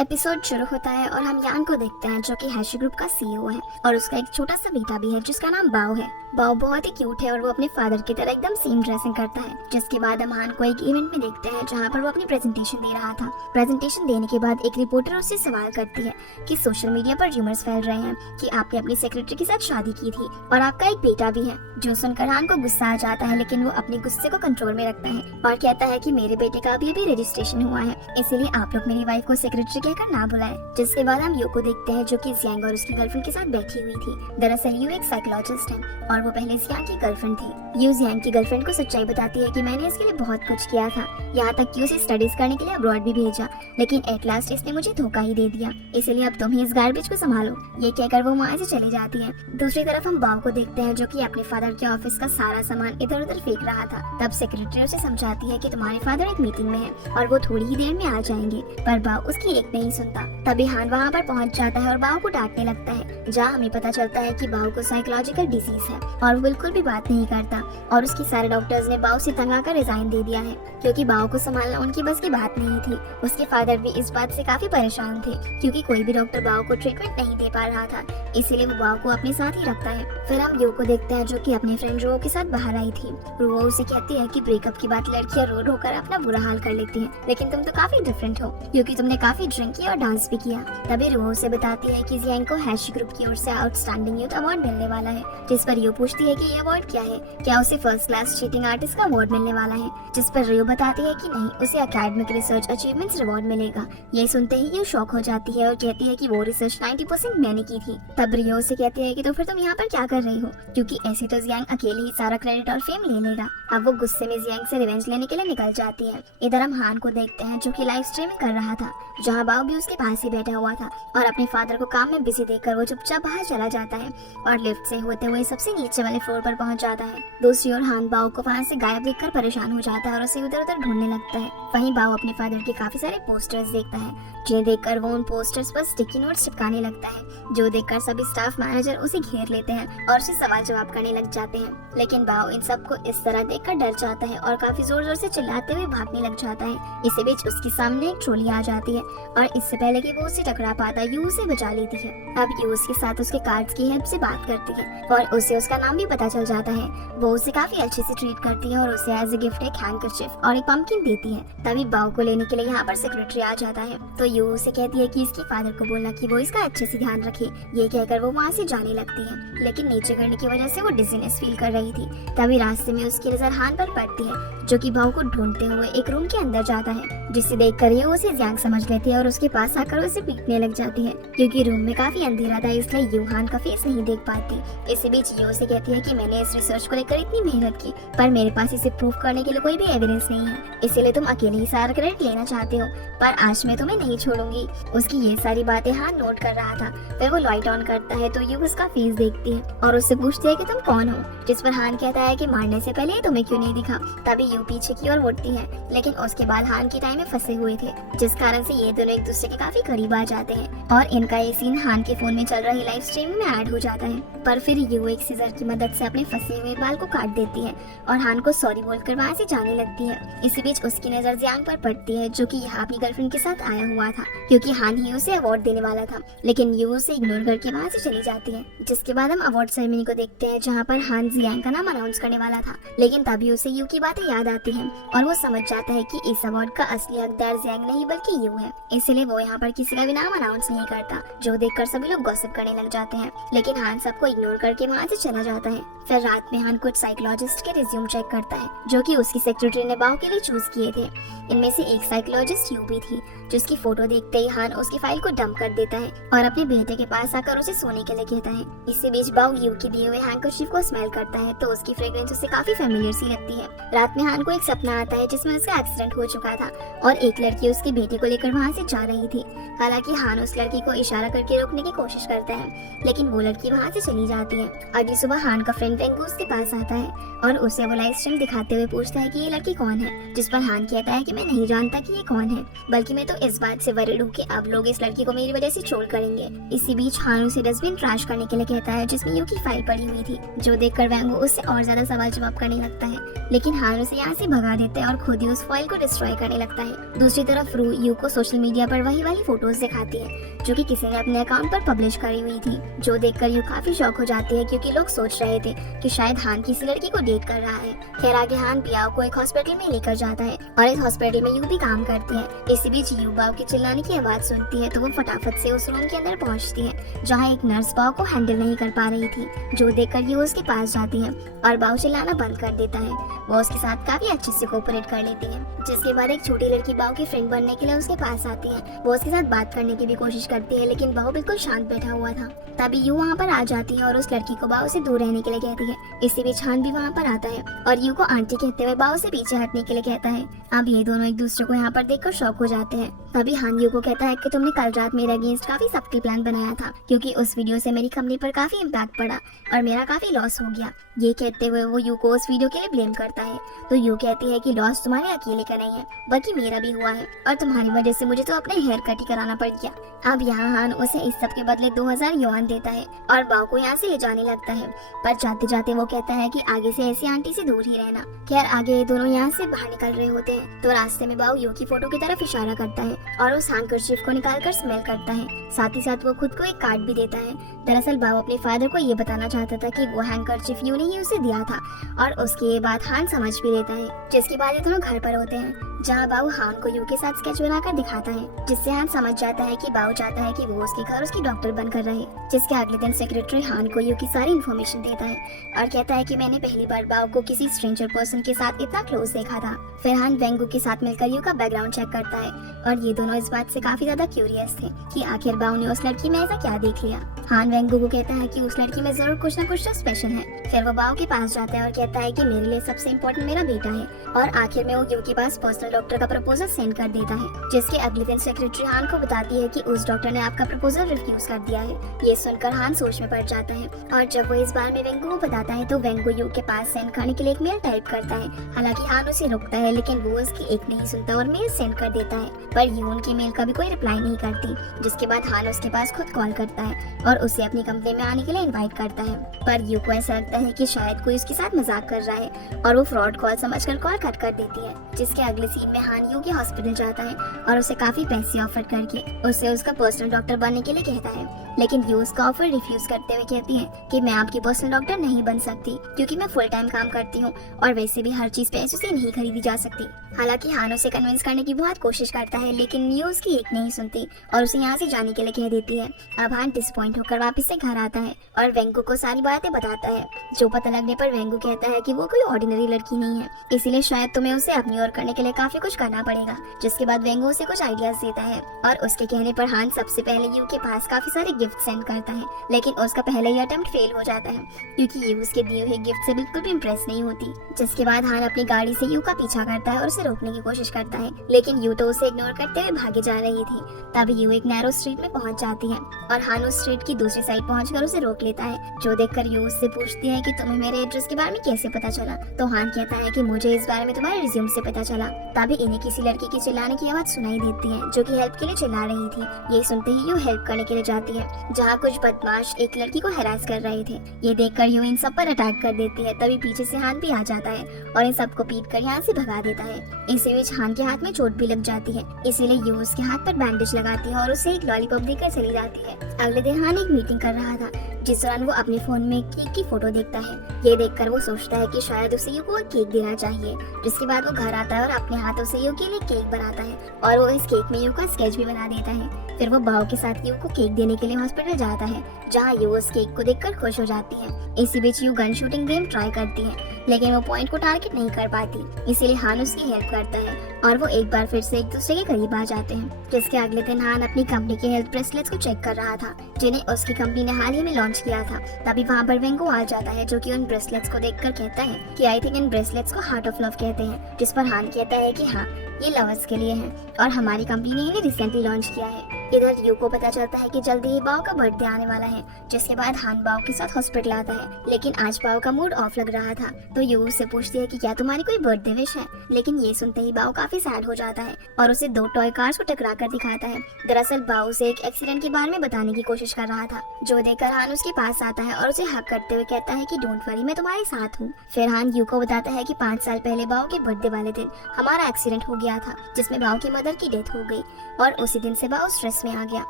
Episode शुरू होता है और हम यान को देखते हैं जो कि हैशी ग्रुप का सीईओ है और उसका एक छोटा सा बेटा भी है जिसका नाम बाओ है। बाओ बहुत ही क्यूट है और वो अपने फादर की तरह एकदम सेम ड्रेसिंग करता है। जिसके बाद हम हान को एक इवेंट में देखते हैं जहाँ पर वो अपनी प्रेजेंटेशन दे रहा था। प्रेजेंटेशन देने के बाद एक रिपोर्टर उससे सवाल करती है कि सोशल मीडिया पर र्यूमर्स फैल रहे हैं कि आपने अपनी सेक्रेटरी के साथ शादी की थी और आपका एक बेटा भी है। जो सुनकर हान को गुस्सा आ जाता है, लेकिन वो अपने गुस्से को कंट्रोल में रखता है और कहता है कि मेरे बेटे का अभी रजिस्ट्रेशन हुआ है, इसीलिए आप लोग मेरी वाइफ को सेक्रेटरी कहकर ना बुलाएं। जिसके बाद हम यू को देखते हैं जो कि जियांग और उसकी गर्लफ्रेंड के साथ बैठी हुई थी। दरअसल यू एक साइकोलॉजिस्ट है और वो पहले जियांग की गर्लफ्रेंड थी। यू जियांग की गर्लफ्रेंड को सच्चाई बताती है कि मैंने इसके लिए बहुत कुछ किया था, यहाँ तक कि उसे स्टडीज करने के लिए अब्रॉड भी भेजा, लेकिन एट लास्ट इसने मुझे धोखा ही दे दिया, इसलिए अब तुम ही इस गार्बेज को संभालो। ये कहकर वो वहाँ से चली जाती है। दूसरी तरफ हम बाओ को देखते हैं जो कि अपने फादर के ऑफिस का सारा सामान इधर उधर फेंक रहा था। तब सेक्रेटरी उसे समझाती है कि तुम्हारे फादर एक मीटिंग में है और वो थोड़ी ही देर में आ जाएंगे, पर बाओ उसकी एक नहीं सुनता। तभी हान वहाँ पर पहुँच जाता है और बाओ को डांटने लगता है, जहाँ हमें पता चलता है कि बाओ को साइकोलॉजिकल डिजीज है और वो बिल्कुल भी बात नहीं करता और उसके सारे डॉक्टर्स ने बाओ से तंग आकर रिजाइन दे दिया है क्योंकि बाओ को संभालना उनकी बस की बात नहीं थी। उसके फादर भी इस बात से काफी परेशान थे क्योंकि कोई भी डॉक्टर बाओ को ट्रीटमेंट नहीं दे पा रहा था, इसीलिए वो बाओ को अपने साथ ही रखता है। फिर हम यो को देखते हैं जो कि अपने फ्रेंड रो के साथ बाहर आई थी। रो उसे कहती है कि ब्रेकअप की बात लड़कियां रो रो कर अपना बुरा हाल कर लेती हैं, लेकिन तुम तो काफी डिफरेंट हो क्योंकि तुमने काफी ड्रिंक किया और डांस भी किया। तभी रो उसे बताती है कि जियांग को हैशी ग्रुप की ओर से आउटस्टैंडिंग यूथ अवार्ड मिलने वाला है, जिस पर यो पूछती है कि ये अवार्ड क्या है, क्या उसे फर्स्ट क्लास चीटिंग आर्टिस्ट का अवार्ड मिलने वाला है, जिस पर रियो बताती है कि नहीं, उसे एकेडमिक रिसर्च अचीवमेंट्स अवार्ड मिलेगा। ये सुनते ही ये शॉक हो जाती है और कहती है कि वो रिसर्च 90% मैंने की थी। तब रियो उसे कहती है कि तो फिर तुम यहाँ पर क्या कर रही हो, क्योंकि ऐसे तो जियांग अकेले ही सारा क्रेडिट और फेम ले लेगा। अब वो गुस्से में जियांग से रिवेंज लेने के लिए निकल जाती है। इधर हम हान को देखते हैं जो कि लाइव स्ट्रीमिंग कर रहा था, जहाँ बाओ भी उसके पास ही बैठा हुआ था और अपने फादर को काम में बिजी देखकर वो चुपचाप बाहर चला जाता है और लिफ्ट से होते हुए सबसे नीचे वाले फ्लोर पर पहुंच जाता है। दूसरी ओर हान बाओ को वहां से गायब देखकर परेशान हो जाता है और उसे उधर उधर ढूंढने लगता है। वहीं बाओ अपने फादर के काफी सारे पोस्टर्स देखता है, जिन्हें देखकर वो उन पोस्टर्स पर स्टिकी नोट्स चिपकाने लगता है, जो देखकर सभी स्टाफ मैनेजर उसे घेर लेते हैं और उसे सवाल जवाब करने लग जाते हैं। लेकिन बाओ इन सबको इस तरह देखकर डर जाता है और काफी जोर जोर से चिल्लाते हुए भागने लग जाता है। इसी बीच उसके सामने एक ट्रॉली आ जाती है और इससे पहले कि वो उसे टकरा पाता यू उसे बचा लेती है। अब यू उसके साथ उसके कार्ड्स की हेल्प से बात करती है और उसे उसका नाम भी पता चल जाता है। वो उसे काफी अच्छे से ट्रीट करती है और उसे एज ए गिफ्ट एक हैंकरचिफ और एक पंपकिन देती है। तभी बाओ को लेने के लिए यहाँ पर सेक्रेटरी आ जाता है, तो यू उसे कहती है कि इसके फादर को बोलना कि वो इसका अच्छे से ध्यान रखे। ये कहकर वो वहाँ से जाने लगती है, लेकिन नीचे गिरने की वजह से वो डिजीनेस फील कर रही थी। तभी रास्ते में उसकी नजर हान पर पड़ती है जो कि बाओ को ढूंढते हुए एक रूम के अंदर जाता है, जिसे देखकर ये उसे जियांग समझ लेती है और उसके पास आकर उसे पीटने लग जाती है क्योंकि रूम में काफी अंधेरा था, इसलिए यू हान का फेस नहीं देख पाती। इसी बीच यू उसे कहती है कि मैंने इस रिसर्च को लेकर इतनी मेहनत की, पर मेरे पास इसे प्रूफ करने के लिए कोई भी एविडेंस नहीं है, इसीलिए तुम अकेले ही सारा क्रेडिट लेना चाहते हो, पर आज मैं तुम्हें नहीं छोड़ूंगी। उसकी ये सारी बातें हान नोट कर रहा था। फिर वो लाइट ऑन करता है तो यू उसका फेस देखती है और उससे पूछती है कि तुम कौन हो, जिस पर हान कहता है कि मारने से पहले तुम्हें क्यों नहीं दिखा। तभी यू पीछे की ओर मुड़ती है, लेकिन उसके बाद हान की टाइम में फंसे हुए थे, जिस कारण से ये दोनों एक दूसरे के काफी करीब आ जाते हैं और इनका ये सीन हान के फोन में चल रही लाइव स्ट्रीम में ऐड हो जाता है। पर फिर यू एक सीजर की मदद से अपने फंसे हुए बाल को काट देती है और हान को सॉरी बोलकर वहाँ से जाने लगती है। इसी बीच उसकी नजर जियांग पर पड़ती है जो कि यहाँ अपनी गर्लफ्रेंड के साथ आया हुआ था क्योंकि हान ही उसे अवार्ड देने वाला था, लेकिन यू उसे इग्नोर करके वहाँ से चली जाती है। जिसके बाद हम अवार्ड सेरेमनी को देखते हैं जहाँ पर हान जियांग का नाम अनाउंस करने वाला था, लेकिन तभी उसे यू की बातें याद आती हैं और वो समझ जाता है कि इस अवार्ड का असली हकदार जियांग नहीं बल्कि यू है, इसलिए वो यहाँ पर किसी का भी नाम अनाउंस नहीं करता, जो देखकर सभी लोग गॉसिप करने लग जाते हैं। लेकिन हान सबको इग्नोर करके वहाँ से चला जाता है। फिर रात में हान कुछ साइकोलॉजिस्ट के रिज्यूम चेक करता है जो कि उसकी सेक्रेटरी ने बाओ के लिए चूज किए थे। इनमें से एक साइकोलॉजिस्ट यू भी थी, जिसकी फोटो देखते ही हान उसकी फाइल को डंप कर देता है और अपने बेटे के पास आकर उसे सोने के लिए कहता है। इसी बीच बाओ यू के दिए हुए हैंकरचीफ को स्मेल करता है तो उसकी फ्रेग्रेंस उसे काफी फेमिलियर सी लगती है। रात में हान को एक सपना आता है जिसमें उसका एक्सीडेंट हो चुका था और एक लड़की उसके बेटे को लेकर वहाँ से जा रही थी। हालांकि हान उस लड़की को इशारा करके रोकने की कोशिश करता है, लेकिन वो लड़की वहाँ से चली जाती है। अगली सुबह हान का फ्रेंड वेंगू उसके पास आता है और उसे वो लाइव स्ट्रीम दिखाते हुए पूछता है कि ये लड़की कौन है, जिस पर हान कहता है कि मैं नहीं जानता कि ये कौन है, बल्कि मैं तो इस बात से वरीड हूँ कि अब लोग इस लड़की को मेरी वजह से ट्रोल करेंगे। इसी बीच हान उसे डस्टबिन ट्रैश करने के लिए कहता है जिसमें यू की फाइल पड़ी हुई थी, जो देखकर वेंगू उससे और ज्यादा सवाल जवाब करने लगता है। लेकिन हान उसे यहाँ से भगा देता है और खुद ही उस फाइल को डिस्ट्रॉय करने लगता है। दूसरी तरफ रू यू को सोशल मीडिया पर वही वाली फोटोज दिखाती है जो कि किसी ने अपने अकाउंट पर पब्लिश करी हुई थी, जो देखकर यू काफी शॉक हो जाती है क्योंकि लोग सोच रहे थे कि शायद हान किसी लड़की को डेट कर रहा है। खैर आगे हान बियाओ को एक हॉस्पिटल में लेकर जाता है और इस हॉस्पिटल में यू भी काम करती है। इसी बीच यू बाव के चिल्लाने की आवाज सुनती है तो वो फटाफट से उस रूम के अंदर पहुंचती है जहाँ एक नर्स बाव को हैंडल नहीं कर पा रही थी, जो देखकर यू उसके पास जाती है और बाव चिल्लाना बंद कर देता है। वो उसके साथ काफी अच्छे से कोऑपरेट कर लेती है, जिसके बाद एक छोटी लड़की बाव की फ्रेंड बनने के लिए उसके पास आती है। वो उसके साथ बात करने की भी कोशिश करती है लेकिन बाव बिल्कुल शांत बैठा हुआ था। तभी यू वहाँ पर आ जाती है और उस लड़की को बाव से दूर रहने के लिए कहती है। इसी बीच हान भी वहाँ पर आता है और यू को आंटी कहते हुए बाव से पीछे हटने के लिए कहता है। अब ये दोनों एक दूसरे को यहाँ पर देखकर शॉक हो जाते हैं। तभी हान यू को कहता है कि तुमने कल रात मेरे अगेंस्ट काफी सख्ती प्लान बनाया था क्योंकि उस वीडियो से मेरी कंपनी पर काफी इम्पैक्ट पड़ा और मेरा काफी लॉस हो गया। ये कहते हुए वो यू को उस वीडियो के लिए ब्लेम करता है तो यू कहती है कि लॉस तुम्हारे अकेले का नहीं है बल्कि मेरा भी हुआ है और तुम्हारी वजह से मुझे तो अपने हेयर कट ही कराना पड़ गया। अब यहाँ हान उसे इस सब के बदले 2000 युआन देता है और बाव को यहाँ से ले जाने लगता है, पर जाते जाते वो कहता है कि आगे से ऐसी आंटी से दूर ही रहना। खैर आगे ये दोनों यहाँ से बाहर निकल रहे होते हैं तो रास्ते में बाव यू की फोटो की तरफ इशारा करता है और उस हैंकरचीफ को निकालकर स्मेल करता है। साथ ही साथ वो खुद को एक कार्ड भी देता है। दरअसल बाव अपने फादर को ये बताना चाहता था कि वो हैंकरचीफ यू ने ही उसे दिया था और उसकी ये बात हान समझ भी लेता है। जिसके बाद ये दोनों घर पर होते हैं जहाँ बाव हान को यू के साथ स्केच बनाकर दिखाता है, जिससे हान समझ जाता है कि बाव चाहता है कि वो उसके घर उसकी डॉक्टर बनकर रहे। जिसके अगले दिन सेक्रेटरी हान को यू की सारी इन्फॉर्मेशन देता है और कहता है कि मैंने पहली बार बाव को किसी स्ट्रेंजर पर्सन के साथ इतना क्लोज देखा था। फिर हान वेंगू के साथ मिलकर यू का बैकग्राउंड चेक करता है और ये दोनों इस बात से काफी ज्यादा क्यूरियस थे कि आखिर बाव ने उस लड़की में ऐसा क्या देख लिया। हान वेंगू को कहता है कि उस लड़की में जरूर कुछ न कुछ तो स्पेशल है। फिर वो बाव के पास जाता है और कहता है कि मेरे लिए सबसे इम्पोर्टेंट मेरा बेटा है और आखिर में वो यू के पास पर्सनल डॉक्टर का प्रपोजल सेंड कर देता है। जिसके अगले दिन सेक्रेटरी हान को बताती है कि उस डॉक्टर ने आपका प्रपोजल रिफ्यूज कर दिया है। ये सुनकर हान सोच में पड़ जाता है और जब वो इस बारे में वेंगू को बताता है तो वेंगू यू के पास सेंड करने के लिए एक मेल टाइप करता है। हालांकि हान उसे रोकता है लेकिन वो उसकी एक नहीं सुनता और मेल सेंड कर देता है, पर यू उनकी मेल का भी कोई रिप्लाई नहीं करती। जिसके बाद हान उसके पास खुद कॉल करता है और उसे अपनी कंपनी में आने के लिए इनवाइट करता है, पर यू को ऐसा लगता है कि शायद कोई उसके साथ मजाक कर रहा है और वो फ्रॉड कॉल समझकर कॉल कट कर देती है। जिसके अगले सीन में हान यू के हॉस्पिटल जाता है और उसे काफी पैसे ऑफर करके उसे उसका पर्सनल डॉक्टर बनने के लिए कहता है, लेकिन यू उसका ऑफर रिफ्यूज करते हुए कहती है कि मैं आपकी पर्सनल डॉक्टर नहीं बन सकती क्योंकि मैं फुल टाइम काम करती हूँ और वैसे भी हर चीज पैसों से नहीं खरीदी जा सकती। हालांकि हान उसे कन्विंस करने की बहुत कोशिश करता है लेकिन यू उसकी एक नहीं सुनती और उसे यहाँ से जाने के लिए कह देती है। अब हान डिसअपॉइंट होकर वापस से घर आता है और वेंगू को सारी बातें बताता है, जो पता लगने पर वेंगू कहता है कि वो कोई ऑर्डिनरी लड़की नहीं है, इसीलिए शायद तुम्हें उसे अपनी ओर करने के लिए काफी कुछ करना पड़ेगा। जिसके बाद वेंगू उसे कुछ आइडियाज देता है और उसके कहने पर हान सबसे पहले यू के पास काफी सारे गिफ्ट सेंड करता है, लेकिन उसका पहला ही अटेम्प्ट फेल हो जाता है क्योंकि यू उसके दिए हुए गिफ्ट से बिल्कुल भी इम्प्रेस नहीं होती। जिसके बाद हान अपनी गाड़ी से यू का पीछा करता है और उसे रोकने की कोशिश करता है, लेकिन यू तो उसे इग्नोर करते हुए भागे जा रही थी। तभी यू एक नैरो स्ट्रीट में पहुंच जाती है और हान उस स्ट्रीट की दूसरी साइड पहुंचकर उसे रोक लेता है, जो देखकर यू उससे पूछती है कि तुम्हें मेरे एड्रेस के बारे में कैसे पता चला। तो हान कहता है कि मुझे इस बारे में तुम्हारे रिज्यूम से पता चला। तभी इन्हें किसी लड़की की चिल्लाने की आवाज सुनाई देती है जो कि हेल्प के लिए चिल्ला रही थी। ये सुनते ही यू हेल्प करने के लिए जाती है जहाँ कुछ बदमाश एक लड़की को हैरास कर रहे थे। ये देखकर यू इन सब पर अटैक कर देती है। तभी पीछे से हान भी आ जाता है और इन सबको पीट कर यहाँ से भगा देता है। इसी बीच हान के हाथ में चोट भी लग जाती है, इसीलिए यू उसके हाथ पर बैंडेज लगाती है और उसे एक लॉलीपॉप देकर चली जाती है। अगले दिन हान एक मीटिंग कर रहा था जिस दौरान वो अपने फोन में केक की फोटो देखता है। ये देखकर वो सोचता है कि शायद उसे यू को केक देना चाहिए। जिसके बाद वो घर आता है और अपने हाथों से यू के लिए केक बनाता है और वो इस केक में यू का स्केच भी बना देता है। फिर वो बाव के साथ यू को केक देने के लिए हॉस्पिटल जाता है जहाँ यू उस केक को देखकर खुश हो जाती है। इसी बीच यू गन शूटिंग गेम ट्राई करती है लेकिन वो पॉइंट को टारगेट नहीं कर पाती, इसीलिए हान उसकी हेल्प करता है और वो एक बार फिर से एक दूसरे के करीब आ जाते हैं। जिसके अगले दिन हान अपनी कंपनी के हेल्थ ब्रेसलेट्स को चेक कर रहा था जिन्हें उसकी कंपनी ने हाल ही में लॉन्च किया था। तभी वहाँ पर वेंगू आ जाता है जो कि उन ब्रेसलेट्स को देखकर कहता है कि आई थिंक इन ब्रेसलेट्स को हार्ट ऑफ लव कहते हैं। जिस पर हान कहता है कि हाँ, ये लवर्स के लिए है और हमारी कंपनी ने इन्हें रिसेंटली लॉन्च किया है। इधर यू को पता चलता है कि जल्दी ही बाओ का बर्थडे आने वाला है, जिसके बाद हान बाओ के साथ हॉस्पिटल आता है। लेकिन आज बाओ का मूड ऑफ लग रहा था, तो यू उससे पूछती है कि क्या तुम्हारी कोई बर्थडे विश है। लेकिन ये सुनते ही बाओ काफी सैड हो जाता है और उसे 2 टॉय कार्स को टकरा कर दिखाता है। दरअसल बाओ उसे एक एक्सीडेंट के बारे में बताने की कोशिश कर रहा था, जो देखकर हान उसके पास आता है और उसे हक करते हुए कहता है कि डोंट वरी, मैं तुम्हारे साथ हूँ। फिर हान यू को बताता है कि 5 साल पहले बाओ के बर्थडे वाले दिन हमारा एक्सीडेंट हो गया था, जिसमें बाओ की मदर की डेथ हो गई और उसी दिन से बाओ स्ट्रेस में आ गया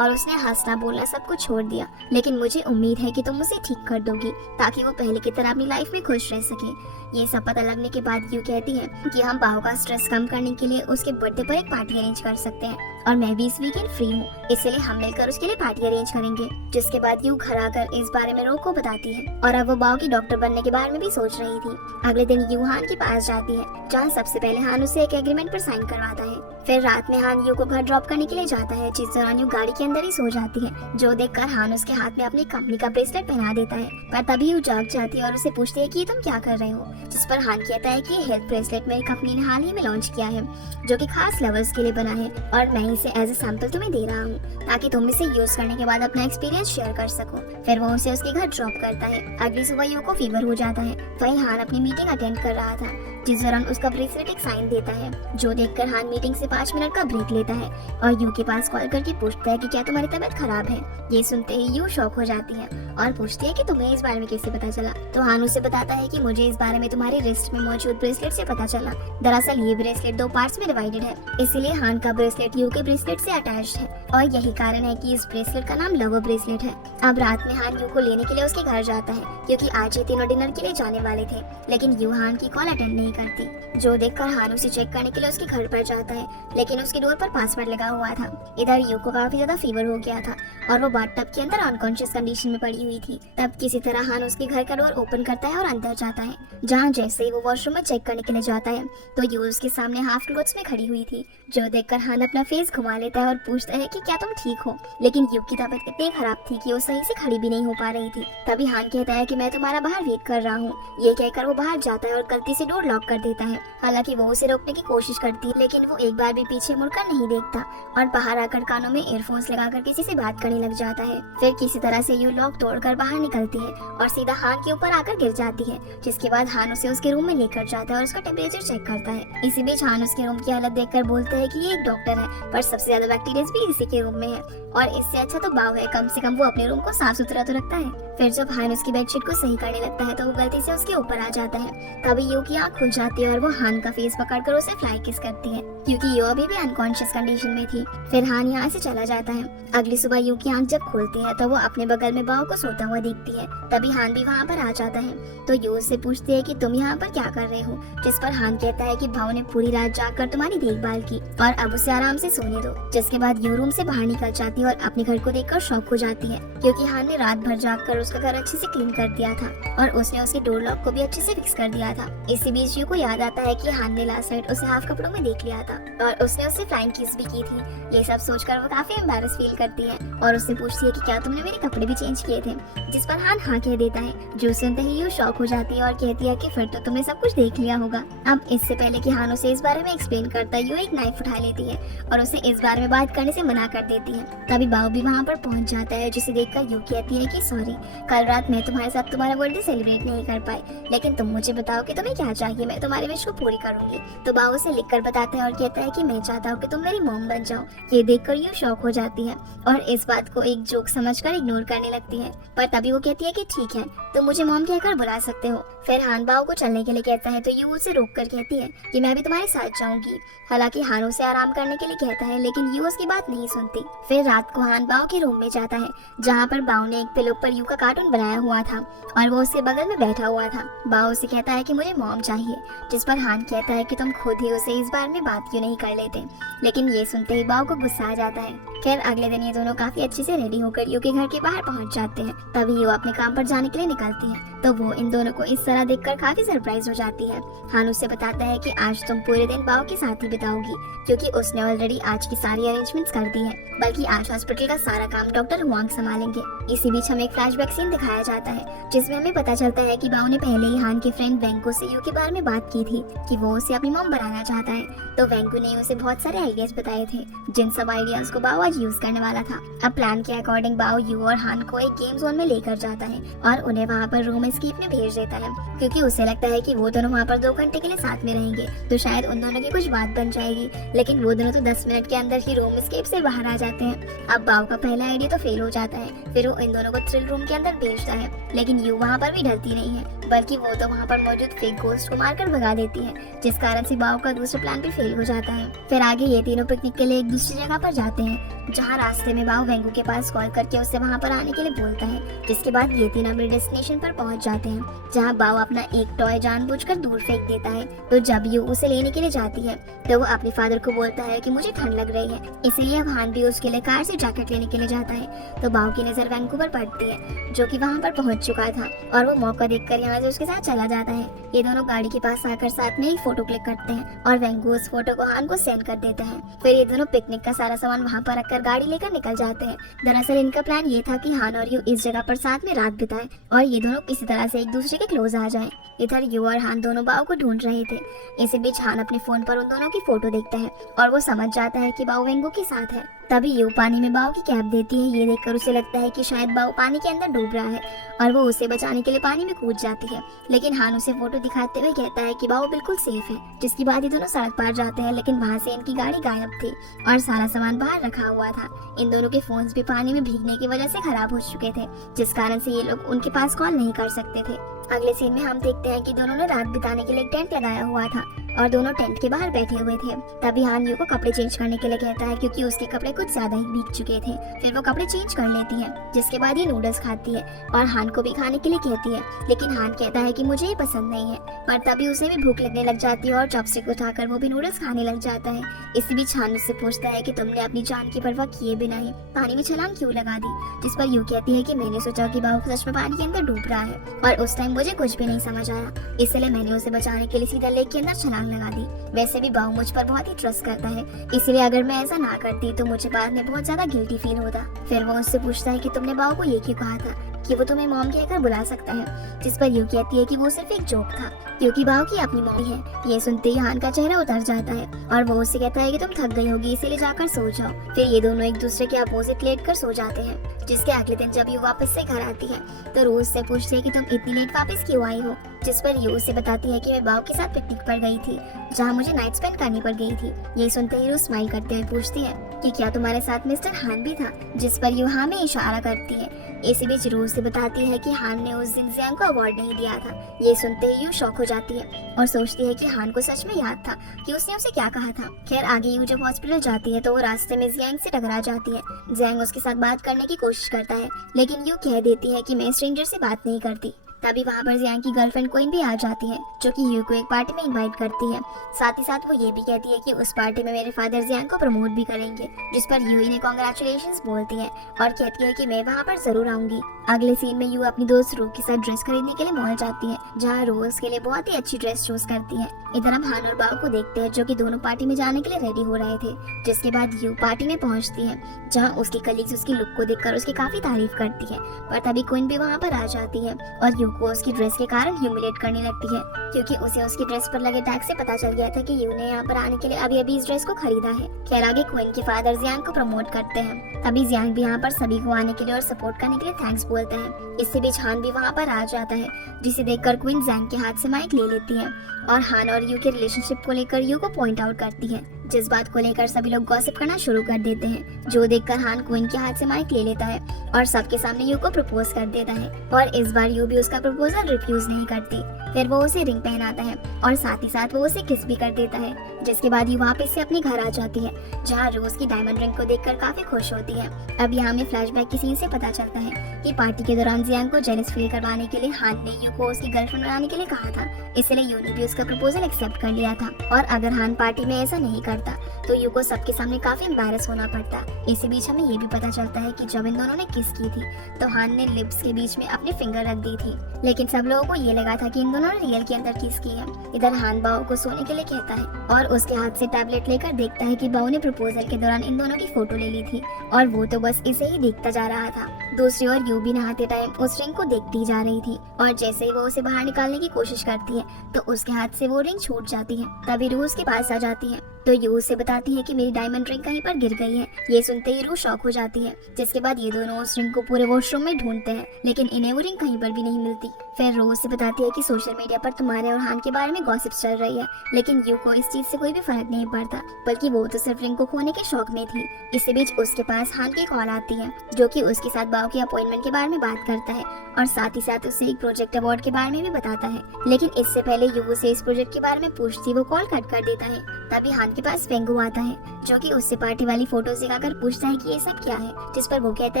और उसने हंसना बोलना सब कुछ छोड़ दिया। लेकिन मुझे उम्मीद है कि तुम उसे ठीक कर दोगी ताकि वो पहले की तरह अपनी लाइफ में खुश रह सके। ये सब पता लगने के बाद यू कहती है कि हम बाओ का स्ट्रेस कम करने के लिए उसके बर्थडे पर एक पार्टी अरेंज कर सकते हैं और मैं भी इस वीकेंड फ्री हूँ, इसलिए हम मिलकर उसके लिए पार्टी अरेंज करेंगे। जिसके बाद यू घर आकर इस बारे में रो को बताती है और अब वो बाओ की डॉक्टर बनने के बारे में भी सोच रही थी। अगले दिन यू हान के पास जाती है, जहाँ सबसे पहले हान उसे एक एग्रीमेंट पर साइन करवाता है। फिर रात में हान यू को घर ड्रॉप करने के लिए जाता है, जिस दौरान यू गाड़ी के अंदर ही सो जाती है, जो देखकर हान उसके हाथ में अपनी कंपनी का ब्रेसलेट पहना देता है। पर तभी यू जाग जाती है और उसे पूछती है कि तुम क्या कर रहे हो, जिस पर हान कहता है कि ये हेल्थ ब्रेसलेट मेरी कंपनी ने हाल ही में लॉन्च किया है, जो कि खास लवर्स के लिए बना है और मैं इसे एज ए सैंपल तुम्हें दे रहा हूँ ताकि तुम इसे यूज करने के बाद अपना एक्सपीरियंस शेयर कर सको। फिर वो उसे उसके घर ड्रॉप करता है। अगली सुबह यू को फीवर हो जाता है। वहीं हान अपनी मीटिंग अटेंड कर रहा था, जिस दौरान उसका ब्रेसलेट एक साइन देता है, जो देखकर हान मीटिंग से 5 मिनट का ब्रेक लेता है और यू के पास कॉल करके पूछता है कि क्या तुम्हारी तबीयत खराब है। ये सुनते ही यू शॉक हो जाती है और पूछती है कि तुम्हें इस बारे में कैसे पता चला। तो हान उसे बताता है कि मुझे इस बारे में तुम्हारे रिस्ट में मौजूद ब्रेसलेट से पता चला। दरअसल ये ब्रेसलेट 2 पार्ट्स में डिवाइडेड है, इसीलिए हान का ब्रेसलेट यू के ब्रेसलेट से अटैच्ड है और यही कारण है कि इस ब्रेसलेट का नाम लवर ब्रेसलेट है। अब रात में हान यू को लेने के लिए उसके घर जाता है, क्योंकि आज ये तीनों डिनर के लिए जाने वाले थे। लेकिन यू हान की कॉल अटेंड नहीं करती, जो देखकर हान उसे चेक करने के लिए उसके घर पर जाता है, लेकिन उसके डोर पर पासवर्ड लगा हुआ था। इधर यू को काफी ज्यादा फीवर हो गया था और वो बाथटब के अंदर अनकॉन्शियस कंडीशन में पड़ी हुई थी। तब किसी तरह हान उसके घर का डोर ओपन करता है और अंदर जाता है, जहाँ जैसे ही वो वॉशरूम में चेक करने के लिए जाता है तो यू उसके सामने हाफ क्लोथ्स में खड़ी हुई थी, जो देखकर हान अपना फेस घुमा लेता है और पूछता है कि क्या तुम ठीक हो। लेकिन यू की तबीयत इतनी खराब थी कि वो सही से खड़ी भी नहीं हो पा रही थी। तभी हान कहता है कि मैं तुम्हारा बाहर वेट कर रहा हूँ। ये कहकर वो बाहर जाता है और गलती से डोर लॉक कर देता है। हालांकि वो उसे रोकने की कोशिश करती है, लेकिन वो एक बार भी पीछे मुड़कर नहीं देखता और बाहर आकर कानों में ईयरफोन्स लगाकर किसी से बात करने लग जाता है। फिर किसी तरह से यू लॉक तोड़कर बाहर निकलती है और सीधा हान के ऊपर आकर गिर जाती है, जिसके बाद हान उसे उसके रूम में लेकर जाता है और उसका टेम्परेचर चेक करता है। इसी बीच हान उसके रूम की हालत देखकर बोलता है कि ये एक डॉक्टर है, पर सबसे ज्यादा बैक्टीरिया भी इसी के रूम में है और इससे अच्छा तो बाव है, कम से कम वो अपने रूम को साफ सुथरा तो रखता है। फिर जब हान उसकी बेडशीट को सही करने लगता है तो वो गलती से उसके ऊपर आ जाता है। तभी यू की आँख खुल जाती है और वो हान का फेस पकड़कर उसे फ्लाई किस करती है, क्योंकि यू अभी भी अनकॉन्शियस कंडीशन में थी। फिर हान यहाँ से चला जाता है। अगली सुबह यू की आँख जब खोलती है तो वो अपने बगल में बाव को सोता हुआ देखती है। तभी हान भी वहाँ पर आ जाता है, तो यू उससे पूछती है कि तुम यहाँ पर क्या कर रहे हो, जिस पर हान कहता है कि भाव ने पूरी रात जागकर तुम्हारी देखभाल की और अब उसे आराम से सोने दो। जिसके बाद यू रूम से बाहर निकल जाती है और अपने घर को देखकर शॉक हो जाती है, क्योंकि हान ने रात भर जागकर उसका घर अच्छे से क्लीन कर दिया था और उसने उसके डोर लॉक को भी अच्छे से फिक्स कर दिया था। इसी बीच यू को याद आता है कि हान ने लास्ट नाइट उसे हाफ कपड़ों में देख लिया था और उसने उससे फ्लाइंग किस भी की थी। ये सब सोचकर वो काफी एम्बैरस फील करती है और उससे पूछती है कि क्या तुमने मेरे कपड़े भी चेंज किए थे, जिस पर हान हाँ कह देता है। जो सुनते ही यू शॉक हो जाती है और कहती है कि फिर तो तुमने सब कुछ देख लिया होगा। अब इससे पहले कि हान उसे इस बारे में एक्सप्लेन करता है, यू एक नाइफ उठा लेती है और उसे इस बारे में बात करने से मना कर देती है। तभी बाव भी वहाँ पर पहुँच जाता है, जिसे देखकर यू कहती है कि सॉरी, कल रात मैं तुम्हारे साथ तुम्हारा बर्थडे सेलिब्रेट नहीं कर पाई, लेकिन तुम मुझे बताओ कि तुम्हें क्या चाहिए, मैं तुम्हारी विश को पूरी करूंगी। तो बाव उसे लिख कर बताता है और कहता है कि मैं चाहता हूँ कि तुम मेरी मॉम बन जाओ। ये देखकर यू शॉक हो जाती है और इस बात को एक जोक समझकर इग्नोर करने लगती है, पर तभी वो कहती है कि ठीक है, तुम मुझे मॉम कहकर बुला सकते हो। फिर हान बाव को चलने के लिए कहता है, तो यू उसे रोक कर कहती है कि मैं भी तुम्हारे साथ जाऊंगी। हालांकि हान उसे आराम करने के लिए कहता है, लेकिन यू उसकी बात नहीं सुनती। फिर रात को हान बाव के रूम में जाता है, जहाँ पर बाव ने एक पिलो पर यू का कार्टून बनाया हुआ था और वो उसके बगल में बैठा हुआ था। बाव उसे कहता है कि मुझे मॉम चाहिए, जिस पर हान कहता है कि तुम खुद ही उसे इस बारे में बात क्यों नहीं कर लेते। लेकिन ये सुनते ही बाव को गुस्सा आ जाता है। खैर अगले दिन ये दोनों काफी अच्छे से रेडी होकर यू के घर के बाहर पहुंच जाते हैं। तभी यू अपने काम पर जाने के लिए निकलती है, तो वो इन दोनों को इस तरह देखकर काफी सरप्राइज हो जाती है। हान उससे बताता है कि आज तुम पूरे दिन बाओ के साथ ही बिताओगी, क्योंकि उसने ऑलरेडी आज की सारी अरेंजमेंट्स कर दी है, बल्कि आज हॉस्पिटल का सारा काम डॉक्टर हुआंग संभालेंगे। इसी बीच हमें एक फ्लैशबैक सीन दिखाया जाता है जिसमें हमें पता चलता है कि बाओ ने पहले ही हान के फ्रेंड वेंको से यू के बारे में बात की थी कि वो उसे अपनी मॉम बनाना चाहता है। तो वेंको ने उसे बहुत सारे आइडियाज बताए थे, जिन सब आइडियाज को बाओ आज यूज करने वाला था। अब प्लान के अकॉर्डिंग बाओ यू और हान को एक गेम जोन में लेकर जाता है और उन्हें वहाँ पर रूम एस्केप में भेज देता है, क्योंकि उसे लगता है कि वो दोनों वहाँ पर 2 घंटे के लिए साथ में रहेंगे तो शायद उन दोनों की कुछ बात बन जाएगी। लेकिन वो दोनों तो 10 मिनट के अंदर ही रूम एस्केप से बाहर आ जाते हैं। अब बाओ का पहला आइडिया तो फेल हो जाता है, फिर वो इन दोनों को थ्रिल रूम के अंदर भेजता है, लेकिन यू वहाँ पर भी डरती नहीं है, बल्कि वो तो वहाँ पर मौजूद फेक गोस्ट को मारकर भगा देती है, जिस कारण से बाओ का दूसरा प्लान भी फेल हो जाता है। फिर आगे ये तीनों पिकनिक के लिए एक दूसरी जगह पर जाते हैं, जहाँ रास्ते में बाओ वेंगू के पास कॉल करके उससे वहाँ पर आने के लिए बोलता है, जिसके बाद ये तीन अपने डेस्टिनेशन पर पहुँच जाते हैं, जहाँ बाओ अपना एक टॉय जानबूझकर दूर फेंक देता है। तो जब यू उसे लेने के लिए जाती है तो वो अपने फादर को बोलता है कि मुझे ठंड लग रही है, इसलिए अब हान भी उसके लिए कार से जैकेट लेने के लिए जाता है। तो बाओ की नजर वेंकू पर पड़ती है, जो कि वहाँ पर पहुँच चुका था, और वो मौका देखकर यहाँ से उसके साथ चला जाता है। ये दोनों गाड़ी के पास आकर साथ में एक फोटो क्लिक करते हैं और वेंकू उस फोटो को हान को सेंड कर देता है। फिर ये दोनों पिकनिक का सारा सामान वहाँ पर रखकर गाड़ी लेकर निकल जाते हैं। दरअसल इनका प्लान ये था कि हान और यू इस जगह पर साथ में रात बिताए और ये दोनों किसी तरह से एक दूसरे के क्लोज आ जाएं। इधर यू और हान दोनों बाओ को ढूंढ रहे थे। इसी बीच हान अपने फोन पर उन दोनों की फोटो देखता है और वो समझ जाता है कि बाओ वेंगू के साथ है। तभी यू पानी में बाओ की कैप देती है। ये देखकर उसे लगता है कि शायद बाओ पानी के अंदर डूब रहा है और वो उसे बचाने के लिए पानी में कूद जाती है, लेकिन हान उसे फोटो दिखाते हुए कहता है कि बाओ बिल्कुल सेफ है। जिसके बाद ये दोनों सड़क पार जाते हैं, लेकिन वहाँ से इनकी गाड़ी गायब थी और सारा सामान बाहर रखा हुआ था। इन दोनों के फोन्स भी पानी में भीगने की वजह से खराब हो चुके थे, जिस कारण से ये लोग उनके पास कॉल नहीं कर सकते थे। अगले सीन में हम देखते हैं कि दोनों ने रात बिताने के लिए एक टेंट लगाया हुआ था और दोनों टेंट के बाहर बैठे हुए थे। तभी हान यू को कपड़े चेंज करने के लिए कहता है, क्योंकि उसके कपड़े कुछ ज्यादा ही भीग चुके थे। फिर वो कपड़े चेंज कर लेती है, जिसके बाद ये नूडल्स खाती है और हान को भी खाने के लिए कहती है, लेकिन हान कहता है कि मुझे ये पसंद नहीं है। पर तभी उसे भी भूख लगने लग जाती है और चॉपस्टिक उठाकर वो भी नूडल्स खाने लग जाता है। इसी बीच हान उससे पूछता है कि तुमने अपनी जान की परवाह किए बिना ही पानी में छलांग क्यों लगा दी, जिस पर यू कहती है कि मैंने सोचा कि बाबू सच में पानी के अंदर डूब रहा है और उस टाइम मुझे कुछ भी नहीं समझ आया, इसलिए मैंने उसे बचाने के लिए सीधा लेक के अंदर छलांग लगा दी। वैसे भी बाऊ मुझ पर बहुत ही ट्रस्ट करता है, इसलिए अगर मैं ऐसा ना करती तो मुझे बाद में बहुत ज्यादा गिल्टी फील होता। फिर वो उससे पूछता है कि तुमने बाऊ को ये क्यों कहा था कि वो तुम्हें मॉम कहकर बुला सकता है, जिस पर यू कहती है कि वो सिर्फ एक जोक था, क्योंकि बाऊ की अपनी मॉम है। ये सुनते ही हान का चेहरा उतर जाता है और वो उससे कहता है कि तुम थक गई होगी, इसीलिए जाकर सो जाओ। फिर ये दोनों एक दूसरे के अपोजिट लेट कर सो जाते हैं। जिसके अगले दिन जब यू वापस से घर आती है तो रोज से पूछती है कि तुम इतनी लेट वापस क्यों आई हो, जिस पर यू उसे बताती है कि मैं बाऊ के साथ पिकनिक पर गई थी, जहाँ मुझे नाइट स्पेंड करने पर गई थी। ये सुनते ही रोज स्माइल करते हुए पूछती है कि क्या तुम्हारे साथ मिस्टर हान भी था, जिस पर यू हाँ में इशारा करती है। इसी बीच रोज से बताती है कि हान ने उस दिन जियांग को अवार्ड नहीं दिया था। ये सुनते ही यू शॉक हो जाती है और सोचती है कि हान को सच में याद था कि उसने उसे क्या कहा था। खैर आगे यू जब हॉस्पिटल जाती है तो वो रास्ते में जियांग से टकरा जाती है। जियांग उसके साथ बात करने की कोशिश करता है, लेकिन यू कह देती है कि मैं स्ट्रेंजर से बात नहीं करती। तभी वहाँ पर जियांग की गर्लफ्रेंड कोइन भी आ जाती है, जो कि यू को एक पार्टी में इनवाइट करती है। साथ ही साथ वो ये भी कहती है कि उस पार्टी में मेरे फादर जियांग को प्रमोट भी करेंगे, जिस पर यू इन्हें कॉन्ग्रेचुलेशंस बोलती है और कहती है कि मैं वहाँ पर जरूर आऊंगी। अगले सीन में यू अपनी दोस्त रू के साथ ड्रेस खरीदने के लिए मॉल जाती है, जहाँ रोज के लिए बहुत ही अच्छी ड्रेस चूज करती है। इधर हम हान और बाऊ को देखते हैं, जो कि दोनों पार्टी में जाने के लिए रेडी हो रहे थे। जिसके बाद यू पार्टी में पहुंचती है, जहाँ उसकी कलीग्स उसकी लुक को देखकर उसकी काफी तारीफ करती है। पर तभी क्वीन भी वहाँ पर आ जाती है और यू को उसकी ड्रेस के कारण ह्यूमिलेट करने लगती है, क्योंकि उसे उसकी ड्रेस पर लगे टैग से पता चल गया था कि यू ने यहाँ पर आने के लिए अभी इस ड्रेस को खरीदा है। खैर आगे क्वीन के फादर जियांग को प्रमोट करते हैं। तभी जियांग भी यहाँ पर सभी को आने के लिए और सपोर्ट करने के लिए थैंक्स बोलते हैं। इससे बीच हान भी वहाँ पर आ जाता है, जिसे देखकर क्वीन जियांग के हाथ से माइक ले लेती है और हान और यू के रिलेशनशिप को लेकर यू को पॉइंट आउट करती है, जिस बात को लेकर सभी लोग गॉसिप करना शुरू कर देते हैं। जो देखकर हान क्वीन के हाथ से माइक ले लेता है और सबके सामने यू को प्रपोज कर देता है और इस बार यू भी उसका प्रपोजल रिफ्यूज नहीं करती। फिर वो उसे रिंग पहनाता है और साथ ही साथ वो उसे किस भी कर देता है। जिसके बाद यू वापस से अपने घर आ जाती है, जहाँ रोज की डायमंड रिंग को देखकर काफी खुश होती है। अब यहाँ हमें फ्लैशबैक की सीन से पता चलता है कि पार्टी के दौरान जियांग को जेलस फील करवाने के लिए हान ने यू को उसकी गर्लफ्रेंड बनाने के लिए कहा था। इसलिए यू ने भी उसका प्रपोजल एक्सेप्ट कर लिया था। और अगर हान पार्टी में ऐसा नहीं करता तो यू को सबके सामने काफी एम्बैरस होना पड़ता। इसी बीच हमें ये भी पता चलता है कि जब इन दोनों ने किस की थी तो हान ने लिप्स के बीच में अपनी फिंगर रख दी थी, लेकिन सब लोगों को ये लगा था कि इन दोनों ने रियल के अंदर किस की है। इधर हान बाओ को सोने के लिए कहता है और उसके हाथ से टैबलेट लेकर देखता है कि बाओ ने प्रपोजल के दौरान इन दोनों की फोटो ले ली थी और वो तो बस इसे ही देखता जा रहा था। दूसरी ओर यू भी नहाते टाइम उस रिंग को देखती जा रही थी और जैसे ही वो उसे बाहर निकालने की कोशिश करती है तो उसके हाथ से वो रिंग छूट जाती है। तभी रूह उसके पास आ जाती है तो यू उसे बताती है कि मेरी डायमंड रिंग कहीं पर गिर गई है। ये सुनते ही रूह शॉक हो जाती है, जिसके बाद ये दोनों उस रिंग को पूरे वॉशरूम में ढूंढते हैं लेकिन इन्हें वो रिंग कहीं पर भी नहीं मिलती। फिर रूह उसे बताती है कि सोशल मीडिया पर तुम्हारे और हान के बारे में गॉसिप्स चल रही है, लेकिन यू को इस चीज से कोई भी फर्क नहीं पड़ता, बल्कि वो तो सिर्फ रिंग को खोने के शौक में थी। इसी बीच उसके पास हान की कॉल आती है जो कि उसके साथ बाओ की अपॉइंटमेंट के बारे में बात करता है और साथ ही साथ उसे एक प्रोजेक्ट अवार्ड के बारे में भी बताता है। लेकिन इससे पहले यू उसे इस प्रोजेक्ट के बारे में पूछती वो कॉल कट कर देता है। तभी हान के पास वेंगू आता है जो कि उससे पार्टी वाली फोटोज दिखाकर पूछता है कि ये सब क्या है, जिस पर वो कहता